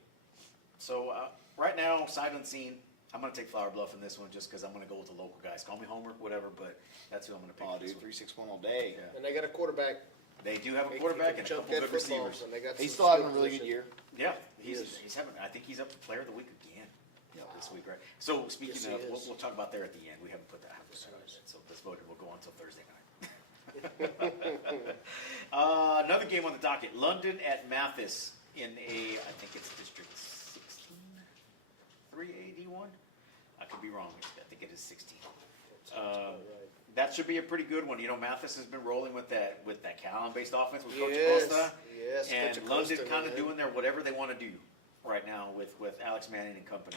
So right now, sight unseen, I'm going to take Flower Bluff in this one just because I'm going to go with the local guys. Call me Homer, whatever, but that's who I'm going to pick. Oh, for this dude, one. 3-6-1 all day. Yeah. And they got a quarterback. They do have a He quarterback can and a chunk couple that good football, receivers. and they got He's some still having a skill really good position. year. Yeah, he's having. I think he's up for Player of the Week again this week, right? So speaking Yes, he of, is. we'll talk about there at the end. We haven't put that. So this vote will go on until Thursday night. Another game on the docket: London at Mathis in I think it's District 16, 381. I could be wrong. I think it is 16. That should be a pretty good one. Mathis has been rolling with that Callan-based offense with Coach Costa. Yes, And Coach London Costa, kind of man. doing their whatever they want to do right now with Alex Manning and company.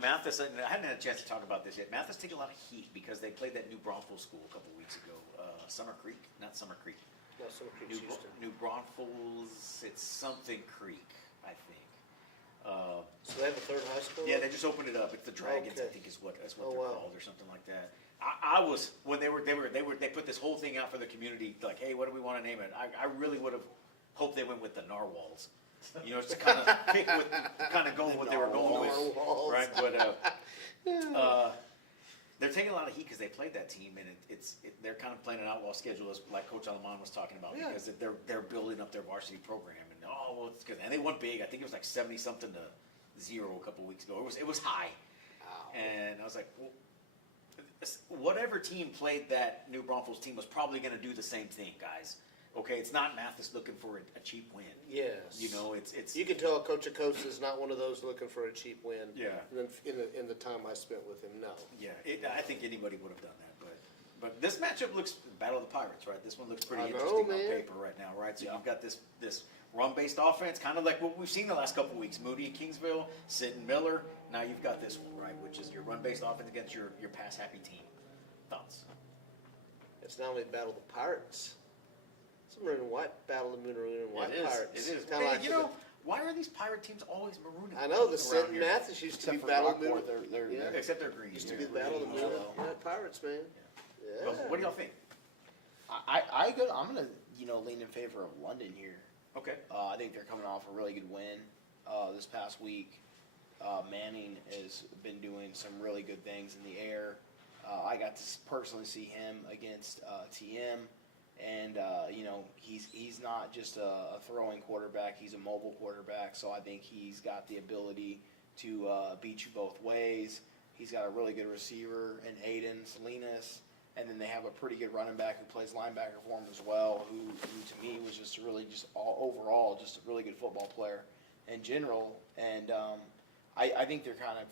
Mathis, and I hadn't had a chance to talk about this yet. Mathis take a lot of heat because they played that New Braunfels school a couple weeks ago. Summer Creek, not Summer Creek. No, some kids used to. New Braunfels, it's something Creek, I think. So they have a third high school? Yeah, they just opened it up. It's the Dragons, I Okay. think is what Oh, they're wow. called or something like that. I was when they put this whole thing out for the community, like, hey, what do we want to name it? I really would have hoped they went with the Narwhals. Just to kind of go with what they were going with, Narwhals. right? But they're taking a lot of heat because they played that team, and they're kind of playing an outlaw schedule, as like Coach Alaman was talking about, Yeah. because they're building up their varsity program, and it's good. And they won big. I think it was like 70-something to 0 a couple weeks ago. It was high, and I was like, well, whatever team played that New Braunfels team was probably going to do the same thing, guys. Okay, it's not Mathis looking for a cheap win. Yes. It's You can tell Coach Acosta is not one of those looking for a cheap win. Yeah. And then in the time I spent with him, no. yeah. I think anybody would have done that, but this matchup looks Battle of the Pirates, right? This one looks pretty I know, interesting on man. paper right now, right? So you've got this run-based offense, kind of like what we've seen the last couple weeks. Moody and Kingsville, Sid and Miller. Now you've got this one, right, which is your run-based offense against your pass-happy team. Thoughts? It's not only Battle of the Pirates. It's a maroon and white Battle of the maroon and white Pirates. It is. Kinda Hey, like why are these pirate teams always maroon? and I know the white Sid around and here? Mathis used to be Except for Battle of the Rockport, maroon. they're Yeah. Except they're green. Used to yeah. be the Battle of the maroon Yellow. and white Pirates, man. Yeah. Well, what do y'all think? I'm gonna lean in favor of London here. Okay. I think they're coming off a really good win this past week. Manning has been doing some really good things in the air. I got to personally see him against TM, and he's not just a throwing quarterback; he's a mobile quarterback. So I think he's got the ability to beat you both ways. He's got a really good receiver in Aiden Salinas. And then they have a pretty good running back who plays linebacker for him as well, who to me was just overall just a really good football player in general. And I think they're kind of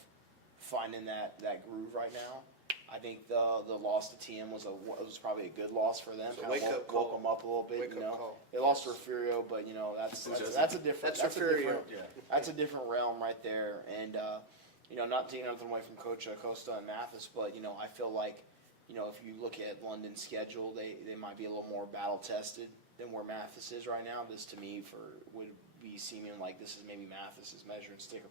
finding that groove right now. I think the loss to TM was probably a good loss for them. So Kind of wake-up woke call. them up a little bit. Wake-up call. They lost to Refugio, but that's a different That's Refugio. that's a different realm right there. And not taking nothing away from Coach Acosta and Mathis, but I feel like. If you look at London's schedule, they might be a little more battle tested than where Mathis is right now. This to me would be seeming like this is maybe Mathis's measure and stick of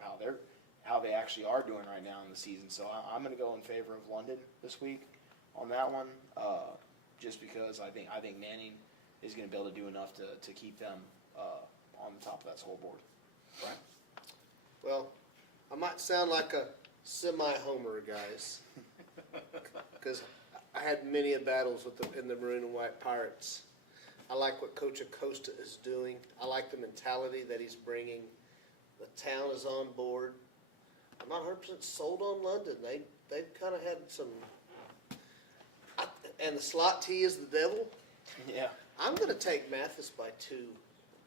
how they actually are doing right now in the season. So I'm going to go in favor of London this week on that one, just because I think Manning is going to be able to do enough to keep them on the top of that scoreboard. Right. Well, I might sound like a semi-homer, guys, because I had many battles in the maroon and white Pirates. I like what Coach Acosta is doing. I like the mentality that he's bringing. The town is on board. I'm not 100% sold on London. They've kind of had some. And the slot T is the devil. Yeah. I'm going to take Mathis by 2.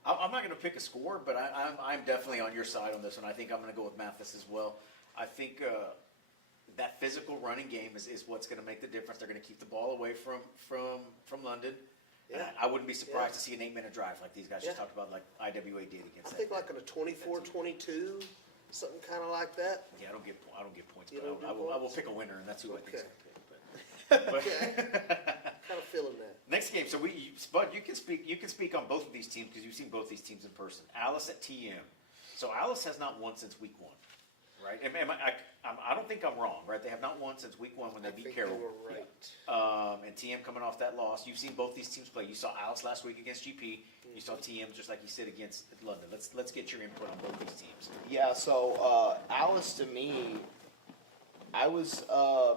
I'm not going to pick a score, but I'm definitely on your side on this one. I think I'm going to go with Mathis as well. I think that physical running game is what's going to make the difference. They're going to keep the ball away from London. Yeah. I wouldn't be surprised Yeah. to see an 8-minute drive like these guys just Yeah. talked about, like IWA did I against think that. like in a 24-22, something kind of like that. Yeah, I don't get points, You but don't get I will points? pick a winner, and that's who I think. Okay. But Okay. Kind of feeling that. next game, so Spud, you can speak on both of these teams because you've seen both these teams in person. Alice at TM. So Alice has not won since week 1, right? I don't think I'm wrong, right? They have not won since week 1 when they I beat think Carroll. you were right. And TM coming off that loss. You've seen both these teams play. You saw Alice last week against GP. You saw TM just like you said against London. Let's get your input on both these teams. Yeah, so Alice, to me, I was a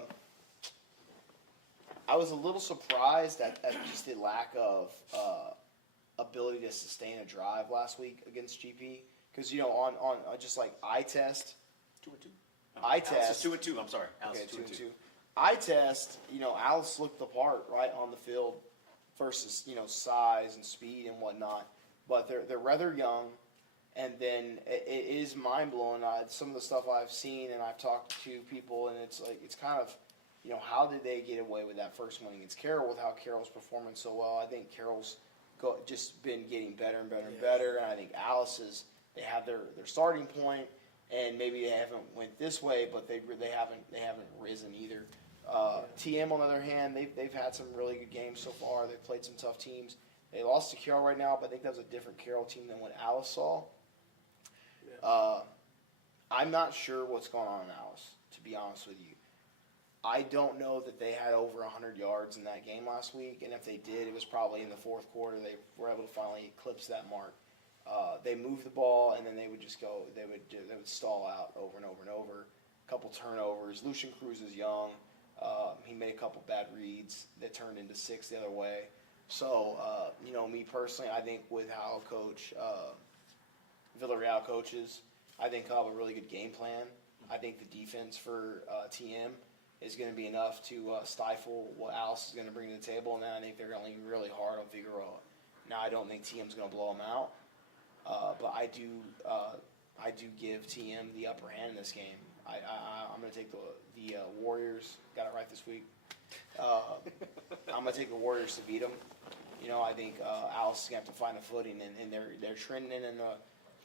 little surprised at just the lack of ability to sustain a drive last week against GP. Because, you know, on just like eye test, 2-2. Eye Alice test. is 2-2. I'm sorry. Alice Okay, is 2-2. 2-2. Eye test, you know, Alice looked the part right on the field versus, you know, size and speed and whatnot. But they're rather young, and then it is mind blowing. Some of the stuff I've seen and I've talked to people, and it's like it's kind of, you know, how did they get away with that first win against Carroll with how Carroll's performing so well? I think Carroll's just been getting better and better and better, and I think Alice's they have their starting point. And maybe they haven't went this way, but they haven't risen either. TM on the other hand, they've had some really good games so far. They've played some tough teams. They lost to Carroll right now, but I think that was a different Carroll team than what Alice saw. I'm not sure what's going on in Alice, to be honest with you. I don't know that they had over 100 yards in that game last week, and if they did, it was probably in the fourth quarter. They were able to finally eclipse that mark. They moved the ball, and then they would just go. They would stall out over and over and over. A couple turnovers. Lucian Cruz is young. He made a couple bad reads that turned into 6 the other way. So you know, me personally, I think with how Coach Villarreal coaches, I think he'll have a really good game plan. I think the defense for TM is going to be enough to stifle what Alice is going to bring to the table, and then I think they're going to lean really hard on Figueroa. Now, I don't think TM's going to blow them out. But I do give TM the upper hand in this game. I'm going to take the Warriors. Got it right this week. I'm going to take the Warriors to beat them. You know, I think Alice is going to have to find a footing, and they're trending in a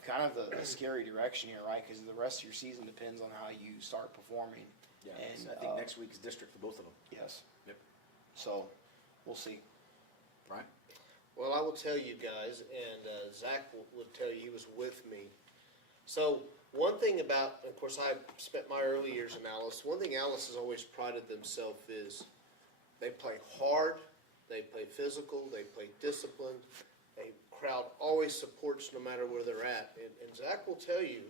kind of a scary direction here, right? Because the rest of your season depends on how you start performing. Yeah, And, I think next week is district for both of them. Yes. Yep. So, we'll see. Right? Well, I will tell you guys, and Zach would tell you he was with me. So one thing about, of course, I spent my early years in Alice. One thing Alice has always prided themselves is they play hard, they play physical, they play disciplined. A crowd always supports no matter where they're at. And Zach will tell you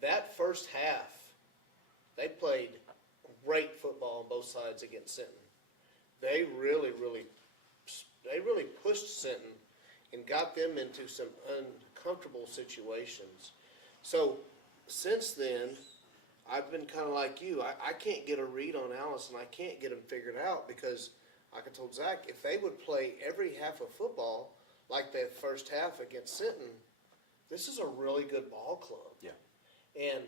that first half, they played great football on both sides against Sinton. They really pushed Sinton and got them into some uncomfortable situations. So since then, I've been kind of like you. I can't get a read on Alice, and I can't get them figured out because, like I told Zach, if they would play every half of football like that first half against Sinton, this is a really good ball club. Yeah. And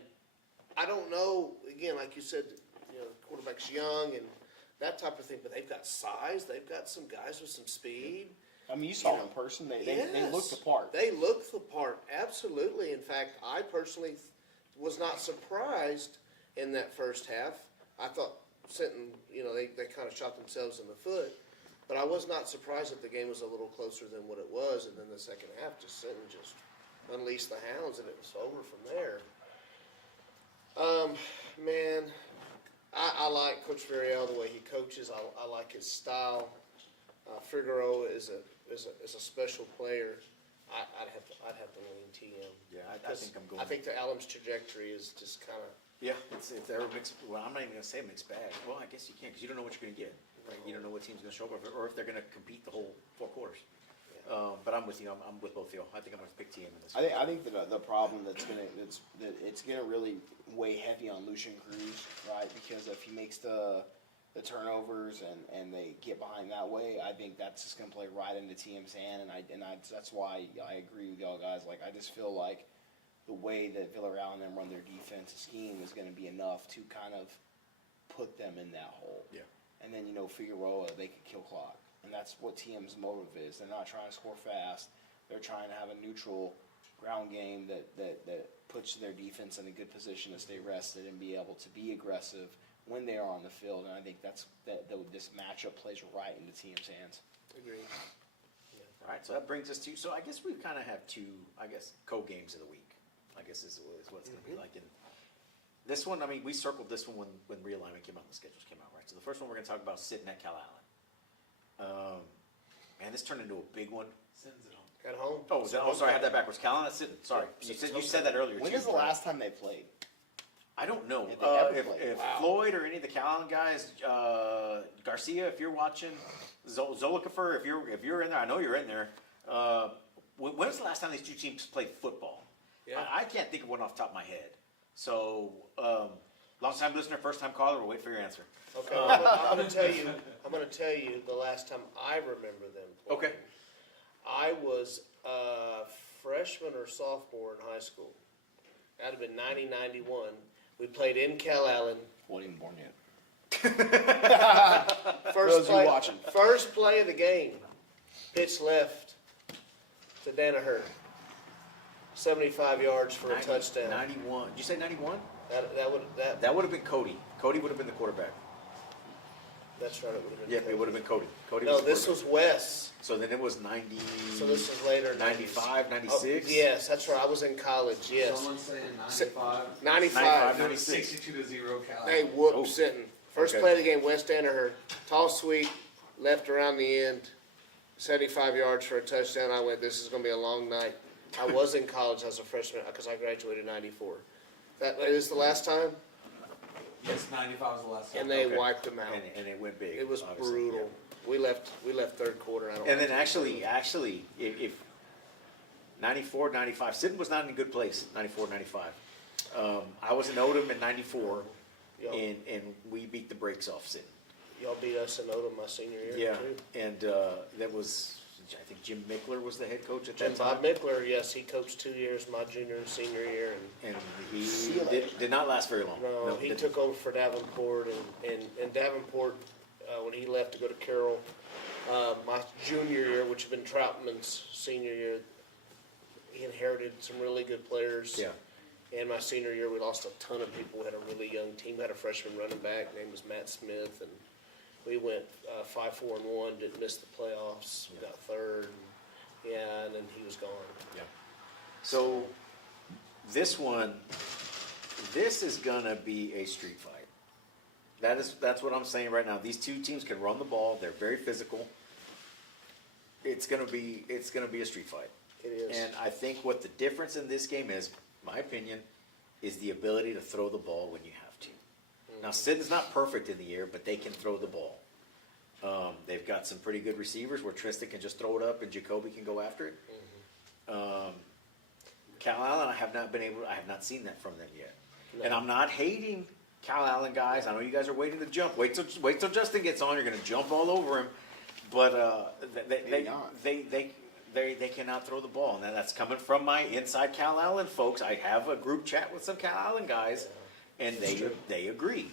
I don't know, again, like you said, you know, the quarterback's young and that type of thing, but they've got size. They've got some guys with some speed. I mean, you saw them in person. They looked the part. They look the part, absolutely. In fact, I personally was not surprised in that first half. I thought Sinton, you know, they kind of shot themselves in the foot. But I was not surprised that the game was a little closer than what it was. And then the second half, just Sinton just unleashed the hounds, and it was over from there. Man, I like Coach Villarreal the way he coaches. I like his style. Figueroa is a special player. I'd have to lean TM. Yeah, I think I'm going. I think the Allen's trajectory is just kind of. Yeah, it's they're a mixed. Well, I'm not even gonna say a mixed bag. Well, I guess you can because you don't know what you're gonna get. Right? You don't know what team's gonna show up or if they're gonna compete the whole 4 quarters. But I'm with you. I'm with both of you. I think I'm gonna pick TM in this. I think that the problem that it's gonna really weigh heavy on Lucian Cruz, right? Because if he makes the turnovers and they get behind that way, I think that's just gonna play right into TM's hand, and that's why I agree with y'all guys. Like I just feel like the way that Villarreal and them run their defensive scheme is gonna be enough to kind of put them in that hole. Yeah. And then, Figueroa, they can kill clock. And that's what TM's motive is. They're not trying to score fast. They're trying to have a neutral ground game that puts their defense in a good position to stay rested and be able to be aggressive when they are on the field. And I think this matchup plays right into TM's hands. Agreed. All right, so that brings us to, so I guess we kind of have two, co-games of the week, I guess is what it's going to be like. And this one, we circled this one when realignment came out and the schedules came out, right? So the first one we're going to talk about is sitting at Cal Allen. Man, this turned into a big one. Sends it home. At home. Sorry, I had that backwards. Cal Allen sitting, sorry. You said that earlier, When too, is the right? last time they played? I don't know. If they ever If played. Wow. Floyd or any of the Cal Allen guys, Garcia, if you're watching, Zolikafer, if you're in there, I know you're in there. When was the last time these two teams played football? Yeah. I can't think of one off the top of my head. So, long time listener, first time caller, we'll wait for your answer. Okay, I'm gonna tell you the last time I remember them playing. Okay. I was a freshman or sophomore in high school. That'd have been 90-91. We played in Cal Allen. Wasn't even born yet. First Those you watching. First play of the game. Pitch left to Danaher. 75 yards for a touchdown. 91. Did you say 91? That Would have been Cody. Cody would have been the quarterback. that's right. It would have been. Yeah, it would have been Cody. Cody No, was the this quarterback. was Wes. So then it was 90. So this was later. 95, 96? Oh, yes, that's right. I was in college. Yes. Someone's saying Si- 95. 95. 96. 62-0 Cal. Hey, whoop, Oh. sitting. First Okay. play of the game, West Danaher. Tall sweep, left around the end, 75 yards for a touchdown. I went, this is going to be a long night. I was in college as a freshman because I graduated in 94. That is the last time, Yes, 95 was the last time. and they Okay. wiped them out. And it went big. It was obviously, brutal. yeah. We left third quarter. I don't And like then it. actually, if 94, 95, Sidon was not in a good place, 94, 95. I was in Odom in 94, Y'all, and we beat the brakes off Sidon. y'all beat us in Odom my senior year, Yeah, too. and that was, I think Jim Mickler was the head coach at Jim that time. Bob Mickler, yes, he coached 2 years, my junior and senior year, and And he See you later. did not last very long. no, he didn't. took over for Davenport, and Davenport, when he left to go to Carroll, my junior year, which had been Troutman's senior year, he inherited some really good players. Yeah. And my senior year, we lost a ton of people. We had a really young team. We had a freshman running back, name was Matt Smith, and we went 5-4-1, didn't miss the playoffs. We got third, and then he was gone. Yeah. So this is gonna be a street fight. That's what I'm saying right now. These two teams can run the ball. They're very physical. It's gonna be a street fight. It is. And I think what the difference in this game is, my opinion, is the ability to throw the ball when you have to. Now, Sidon's not perfect in the air, but they can throw the ball. They've got some pretty good receivers where Tristan can just throw it up and Jacoby can go after it. Cal Allen, I have not seen that from them yet. And I'm not hating Cal Allen guys. I know you guys are waiting to jump. Wait till Justin gets on. You're going to jump all over him. But Maybe not. they cannot throw the ball, and that's coming from my inside Cal Allen folks. I have a group chat with some Cal Allen guys, and they agree.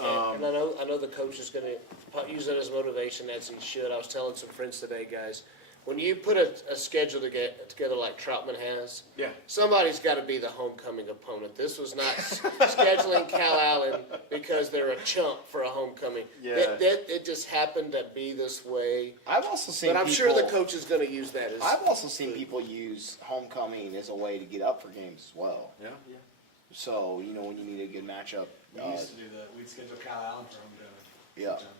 And I know the coach is going to use that as motivation, as he should. I was telling some friends today, guys, when you put a schedule together like Troutman has, Yeah. somebody's got to be the homecoming opponent. This was not scheduling Cal Allen because they're a chump for a homecoming. Yeah. It just happened to be this way. I've also seen But I'm sure the people- coach is going to use that as. I've also seen people use homecoming as a way to get up for games as well. Yeah. So, when you need a good matchup. We used to do that. We'd schedule Cal Allen for homecoming. Yeah. sometimes.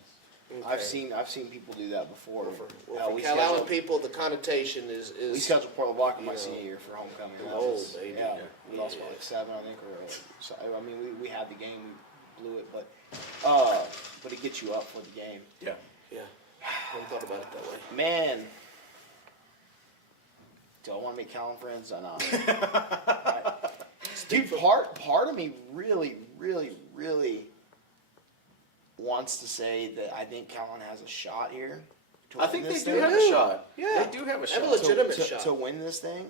Okay. I've seen people do that before. Well, for we Cal Allen scheduled- people, the connotation is. We scheduled Portland Block in my you know, senior year for homecoming. That oh, was- baby. Yeah, Yeah. we lost by like 7, I think, or so, I mean, we had the game, we blew it, but it gets you up for the game. Yeah. Yeah, I hadn't thought about it that way. Man, do I want to make Callan friends or not? Dude, part of me really, really, really wants to say that I think Callan has a shot here. to I win think they this do thing. have a shot. Yeah. They do have a Have a shot. legitimate to, shot. to win this thing.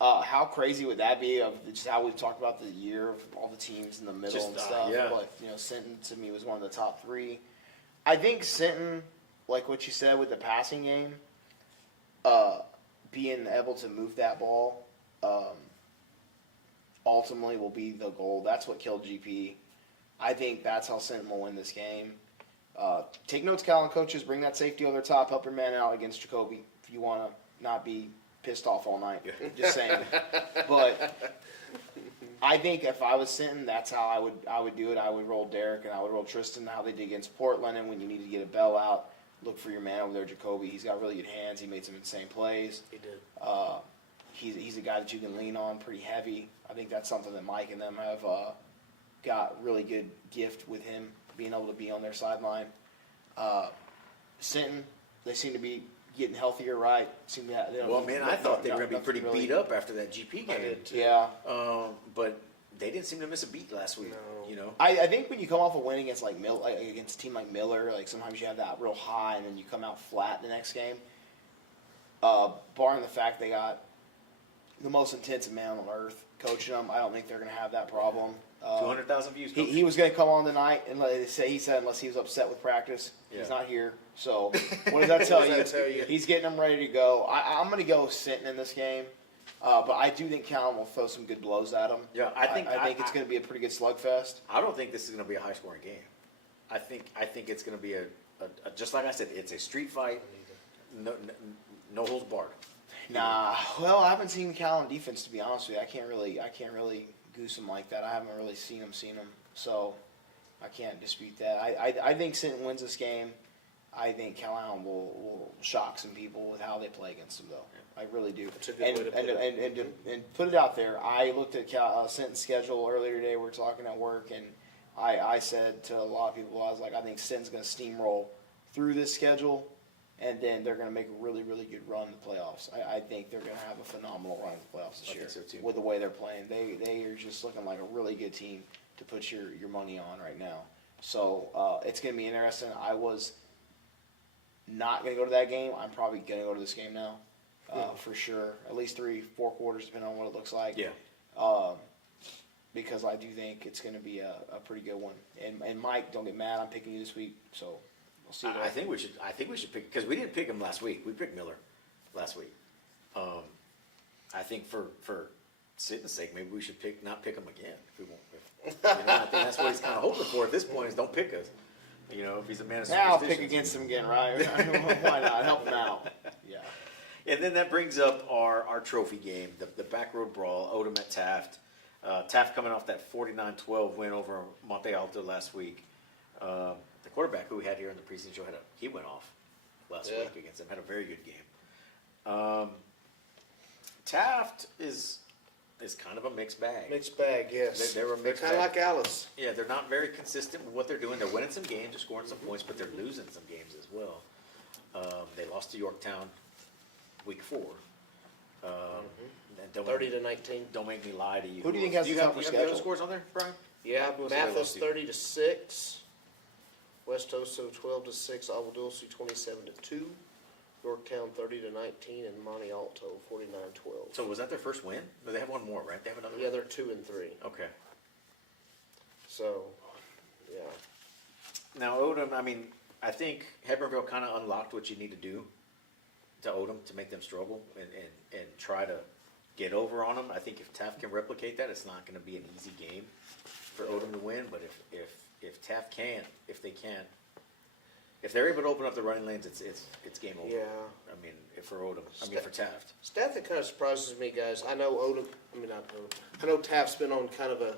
How crazy would that be of just how we've talked about the year of all the teams in the middle Just, and stuff? yeah. But, Sinton to me was one of the top three. I think Sinton, like what you said with the passing game, being able to move that ball, ultimately will be the goal. That's what killed GP. I think that's how Sinton will win this game. Take notes, Cal and coaches. Bring that safety over the top. Help your man out against Jacoby if you want to not be pissed off all night. Just saying. But I think if I was Sinton, that's how I would do it. I would roll Derek and I would roll Tristan, how they did against Portland. And when you need to get a bell out, look for your man over there, Jacoby. He's got really good hands. He made some insane plays. He did. He's a guy that you can lean on pretty heavy. I think that's something that Mike and them have got really good gift with him, being able to be on their sideline. Sinton, they seem to be getting healthier, right? Well, man, I thought they were going to be pretty beat up after that GP game. I did too. Yeah. But they didn't seem to miss a beat last week. No. I think when you come off a win against against a team like Miller, like sometimes you have that real high and then you come out flat the next game. Barring the fact they got the most intensive man on earth coaching them, I don't think they're going to have that problem. 200,000 views. Coach. He was going to come on tonight and he said unless he was upset with practice, Yeah. he's not here. So what does that tell What you? does that tell you? He's getting them ready to go. I'm going to go Sinton in this game, but I do think Callum will throw some good blows at him. Yeah, I think it's going to be a pretty good slugfest. I don't think this is going to be a high scoring game. I think it's going to be a just like I said, it's a street fight. No holds barred. Nah, well, I haven't seen Cal on defense, to be honest with you. I can't really goose him like that. I haven't really seen him, so I can't dispute that. I think Sinton wins this game. I think Cal Allen will shock some people with how they play against him, though. I really do. That's a good way to put it. And put it out there. I looked at Sinton's schedule earlier today. We were talking at work, and I said to a lot of people, I was like, I think Sinton's going to steamroll through this schedule. And then they're going to make a really, really good run in the playoffs. I think they're going to have a phenomenal run in the playoffs this I year. think so too. With the way they're playing. They are just looking like a really good team to put your money on right now. So it's going to be interesting. I was not going to go to that game. I'm probably going to go to this game now for sure. At least 3-4 quarters, depending on what it looks like. Yeah. Because I do think it's going to be a pretty good one. And Mike, don't get mad. I'm picking you this week. So we'll see. I think we should pick because we didn't pick him last week. We picked Miller last week. I think for Sinton's sake, maybe we should not pick him again if we won't. I think that's what he's kind of hoping for at this point is don't pick us. If he's a man of Now I'll superstitions. pick against him again, right? Why not? Help him out. Yeah. And then that brings up our trophy game, the back road brawl, Odom at Taft. Taft coming off that 49-12 win over Monte Alto last week. The quarterback who we had here in the preseason show he went off last week against them. Had a very good game. Taft is kind of a mixed bag. Mixed bag, yes. They're a mixed kind of bag. like Alice. Yeah, they're not very consistent with what they're doing. They're winning some games, they're scoring some points, but they're losing some games as well. They lost to Yorktown week 4. And don't 30-19. Don't make me lie to you. Who do you think has the tougher you have the schedule? other scores on there, Brian? Yeah, Who else have they Mathis lost to? 30-6. West Oso 12-6. Awadulce 27-2. Yorktown 30-19, and Monte Alto 49-12. So was that their first win? No, they have one more, right? They have another Yeah, win? they're 2-3. Okay. So, yeah. Now, Odom, I think Hebbronville kind of unlocked what you need to do to Odom to make them struggle and try to get over on them. I think if Taft can replicate that, it's not going to be an easy game for Odom to win. But if Taft can't, if they're able to open up the running lanes, it's game over. Yeah. For Odom, for Taft. Stat that kind of surprises me, guys. I know Odom, not Odom. I know Taft's been on kind of a,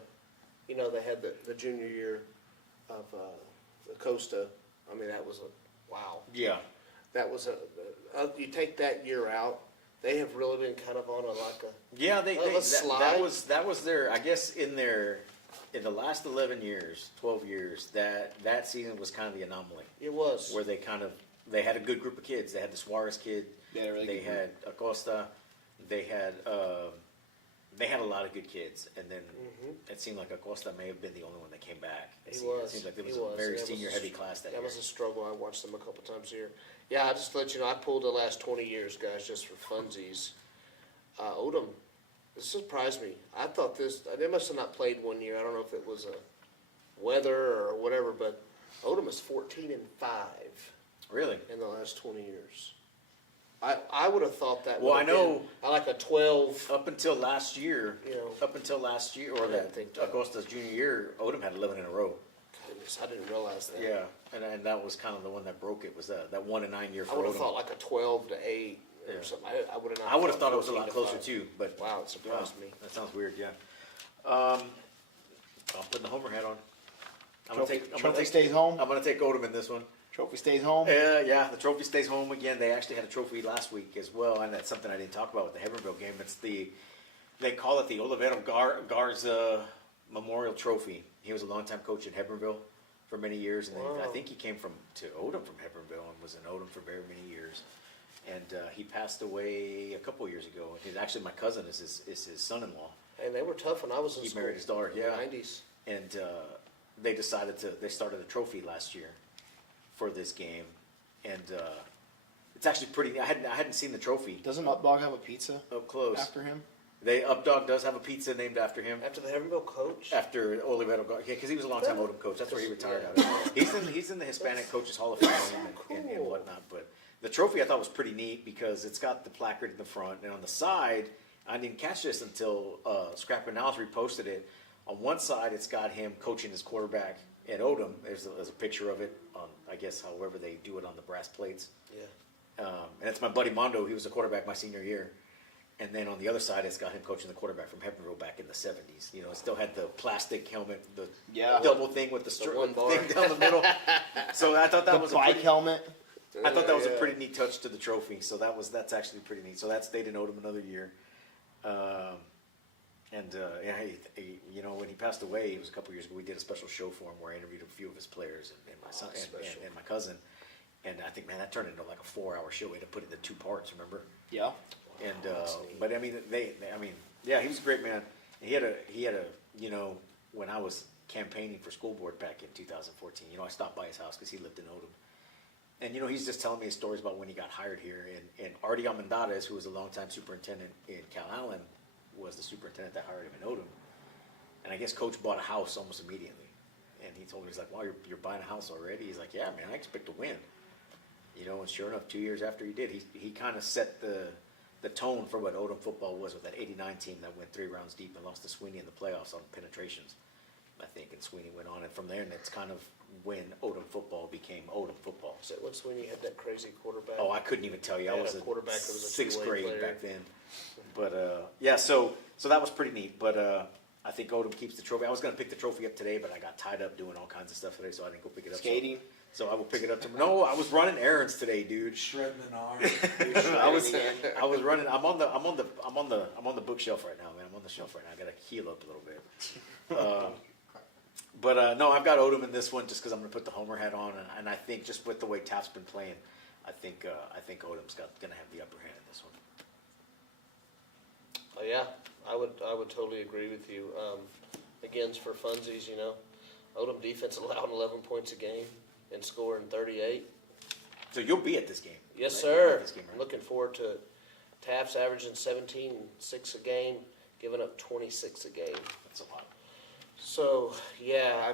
they had the junior year of the Costa. That was a, wow. Yeah. That was you take that year out, they have really been kind of on Yeah, slide. that was their, I guess in the last 11 years, 12 years, that season was kind of the anomaly. It was. Where they had a good group of kids. They had the Suarez kid. They had Acosta. They had a lot of good kids. And then it seemed like Acosta may have been the only one that came back. It seemed like there was a very senior heavy class that year. That was a struggle. I watched them a couple times a year. Yeah, I just let you know, I pulled the last 20 years, guys, just for funsies. Odom This surprised me. I thought they must have not played one year. I don't know if it was a weather or whatever, but Odom is 14-5 Really? in the last 20 years. I would have thought that. Well, would have I know- been, like a 12. Up until last year, You know. or I that didn't think that. Acosta's junior year, Odom had 11 in a row. Goodness, I didn't realize that. Yeah, and that was kind of the one that broke it, was that 1 and 9 year for I would have Odom. thought like a 12-8 Yeah. or something. I would have. I would have thought it was a lot closer 14-5. too, but. Wow, it surprised me. That sounds weird, yeah. I'm putting the homer hat on. Trophy stays home. I'm gonna take Odom in this one. Trophy stays home. Yeah, the trophy stays home again. They actually had a trophy last week as well, and that's something I didn't talk about with the Hebbronville game. They call it the Olivero Garza Memorial Trophy. He was a longtime coach in Hebbronville for many years, and I think he came to Odom from Hebbronville and was in Odom for very many years. And he passed away a couple years ago. He's actually, my cousin is his son-in-law, And they were tough when I was in He school. married his daughter, in yeah. the 90s. and they started a trophy last year for this game, and it's actually pretty. I hadn't seen the trophy Doesn't Updog have a pizza up close. after him? Updog does have a pizza named after him. After the Heavenville coach. After Olivero, yeah, because he was a longtime Odom coach. That's where he retired out of. He's in the Hispanic Coaches Hall of Fame and cool. whatnot. But the trophy I thought was pretty neat because it's got the placard in the front, and on the side, I didn't catch this until Scrap Canals reposted it. On one side, it's got him coaching his quarterback at Odom. There's a picture of it on, I guess, however they do it on the brass plates. Yeah. And it's my buddy Mondo. He was a quarterback my senior year. And then on the other side, it's got him coaching the quarterback from Hebbronville back in the 70s. You know, it still had the plastic helmet, the double thing with the one bar. thing down the middle. So I thought that The was bike helmet. I thought that was a Yeah. pretty neat touch to the trophy. So that's actually pretty neat. So that stayed in Odom another year. Yeah, you know, when he passed away, it was a couple years ago. We did a special show for him where I interviewed a few of his players and my son and my cousin. And I think, man, that turned into like a 4-hour show. We had to put it into 2 parts. Remember? Yeah. And but I mean, yeah, he was a great man. He had a you know, when I was campaigning for school board back in 2014, you know, I stopped by his house because he lived in Odom. And, you know, he's just telling me his stories about when he got hired here. And Artie Almendarez, who was a longtime superintendent in Cal Allen, was the superintendent that hired him in Odom. And I guess Coach bought a house almost immediately. And he told me, he's like, wow, you're buying a house already? He's like, yeah, man, I expect to win. You know, and sure enough, 2 years after he did, he kind of set the tone for what Odom football was with that '89 team that went 3 rounds deep and lost to Sweeney in the playoffs on penetrations, I think. And Sweeney went on, and from there, and that's kind of when Odom football became Odom football. Is that when Sweeney had that crazy quarterback? Oh, I couldn't even tell you. I Yeah, was a a quarterback that was a 6th two-way grade player. back then. But yeah, so that was pretty neat. But I think Odom keeps the trophy. I was going to pick the trophy up today, but I got tied up doing all kinds of stuff today, so I didn't go pick it up. Skating. So I will pick it up tomorrow. No, I was running errands today, dude. Shredding an arm. I was running. I'm on the bookshelf right now, man. I'm on the shelf right now. I got to heal up a little bit. But no, I've got Odom in this one just because I'm going to put the homer hat on, and I think just with the way Taft's been playing, I think Odom's going to have the upper hand in this one. Oh, yeah, I would totally agree with you. Again, it's for funsies, you know. Odom defense allowing 11 points a game and scoring 38. So you'll be at this game. Yes, right? You'll be sir. at this game, right? I'm looking forward to it. Taft's averaging 17.6 a game, giving up 26 a game. That's a lot. So, yeah,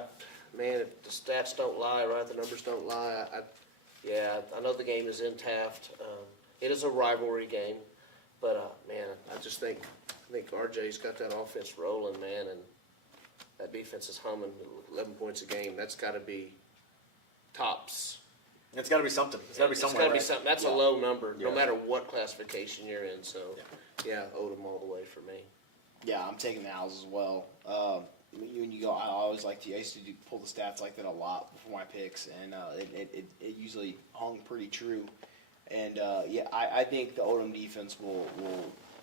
man, if the stats don't lie, right? The numbers don't lie. I know the game is in Taft. It is a rivalry game, but man, I just think RJ's got that offense rolling, man, and that defense is humming. 11 points a game. That's got to be tops. It's got to be something. It's got to be somewhere. It's got to be right? something. That's Yeah. a low number, no Yeah. matter what classification you're in. So, Yeah. yeah, Odom all the way for me. Yeah, I'm taking the Owls as well. When you go, I always I used to pull the stats like that a lot before my picks, and it usually hung pretty true. And yeah, I think the Odom defense will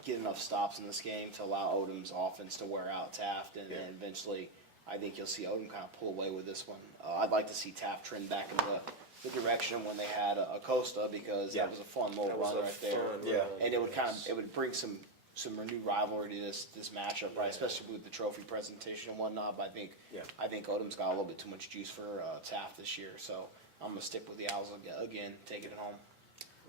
get enough stops in this game to allow Odom's offense to wear out Taft, and then eventually I think you'll see Odom kind of pull away with this one. I'd like to see Taft trend back in the direction when they had Acosta, because that was a fun little That was run a right there. fun Yeah. run, And it would yes. it would bring some renewed rivalry to this matchup, right? Especially with the trophy presentation and whatnot. But I think Odom's got a little bit too much juice for Taft this year, so I'm gonna stick with the Owls again, taking it home.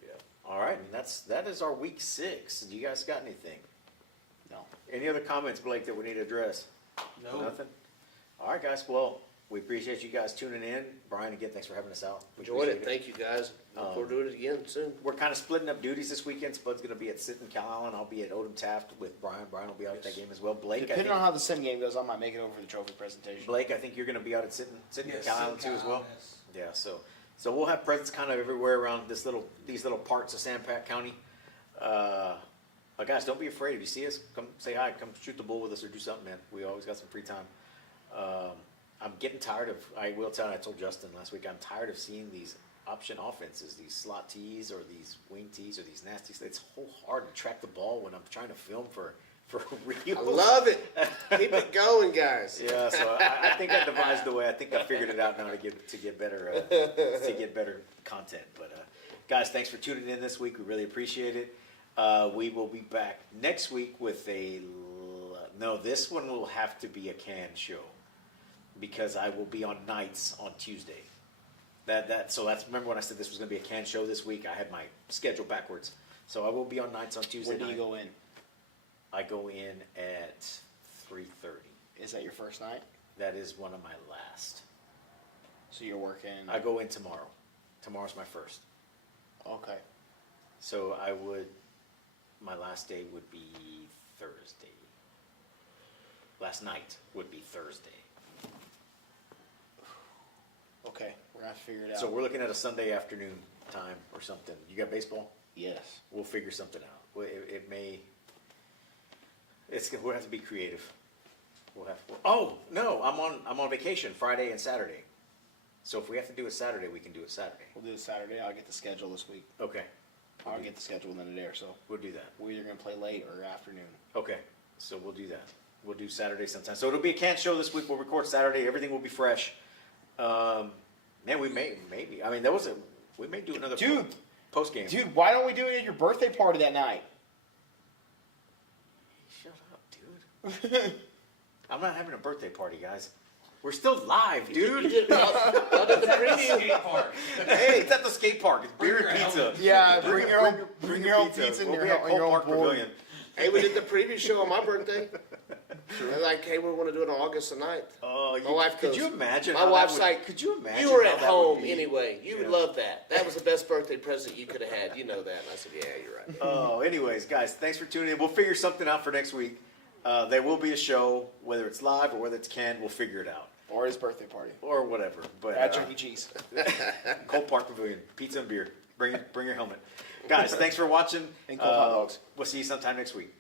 Yeah. All right, and that is our week 6. Do you guys got anything? No. Any other comments, Blake, that we need to address? No. Nothing? All right, guys. Well, we appreciate you guys tuning in. Brian, again, thanks for having us out. We Enjoyed it. appreciate Thank you, guys. Look forward to doing it again soon. We're kind of splitting up duties this weekend. Spud's going to be at Sinton, Cal Allen. I'll be at Odom Taft with Brian. Brian will be out at that game as well. Blake, Depending on how the Sim game goes, I might make it over for the trophy presentation. Blake, I think you're going to be out at Sinton, Yes, Cal Allen too Cal as well. Allen, yes. Yeah, so we'll have presents kind of everywhere around these little parts of San Pat County. Guys, don't be afraid. If you see us, come say hi. Come shoot the bull with us or do something, man. We always got some free time. I'm getting tired of. I will tell you. I told Justin last week. I'm tired of seeing these option offenses, these slot tees or these wing tees or these nasty. It's so hard to track the ball when I'm trying to film for real. I love it. Keep it going, guys. Yeah, so I think I devised the way. I think I figured it out now to get better content. But guys, thanks for tuning in this week. We really appreciate it. We will be back next week with this one will have to be a canned show because I will be on nights on Tuesday. So that's remember when I said this was going to be a canned show this week. I had my schedule backwards, so I will be on nights on Tuesday. When do you go in? I go in at 3:30. Is that your first night? That is one of my last. So you're working. I go in tomorrow. Tomorrow's my first. Okay. So my last day would be Thursday. Last night would be Thursday. Okay. We're gonna have to figure it out. So we're looking at a Sunday afternoon time or something. You got baseball? yes. We'll figure something out. It may. We'll have to be creative. Oh no, I'm on vacation Friday and Saturday. So if we have to do it Saturday, we can do it Saturday. We'll do it Saturday. I'll get the schedule this week. Okay, I'll get the schedule within a day or so. we'll do that. We're either gonna play late or afternoon. Okay, so we'll do that. We'll do Saturday sometime. So it'll be a canned show this week. We'll record Saturday. Everything will be fresh. Man, we maybe. I mean, we may do another post game. Dude, why don't we do it at your birthday party that night? Shut up, dude. I'm not having a birthday party, guys. We're still live, dude. You did, y'all did the preview. Skate park. Hey, it's at the skate park. It's beer Bring and your pizza. Yeah, bring your own pizza and We'll be your at own Cole Park pool. Pavilion. Hey, we did the preview show on my birthday. They're like, hey, we want to do it on August the 9th. Oh, My wife could goes, you imagine? my how that wife's would- like, could you imagine? You were how at that would home be? anyway. You would Yeah. love that. That was the best birthday present you could have had. You know that. And I said, yeah, you're right. Oh, anyways, guys, thanks for tuning in. We'll figure something out for next week. There will be a show, whether it's live or whether it's canned. We'll figure it out, Or his birthday party. or whatever. But At Chuck E. Cheese. Cole Park Pavilion, pizza and beer. Bring your helmet, guys. Thanks for watching. And cold hot dogs. We'll see you sometime next week.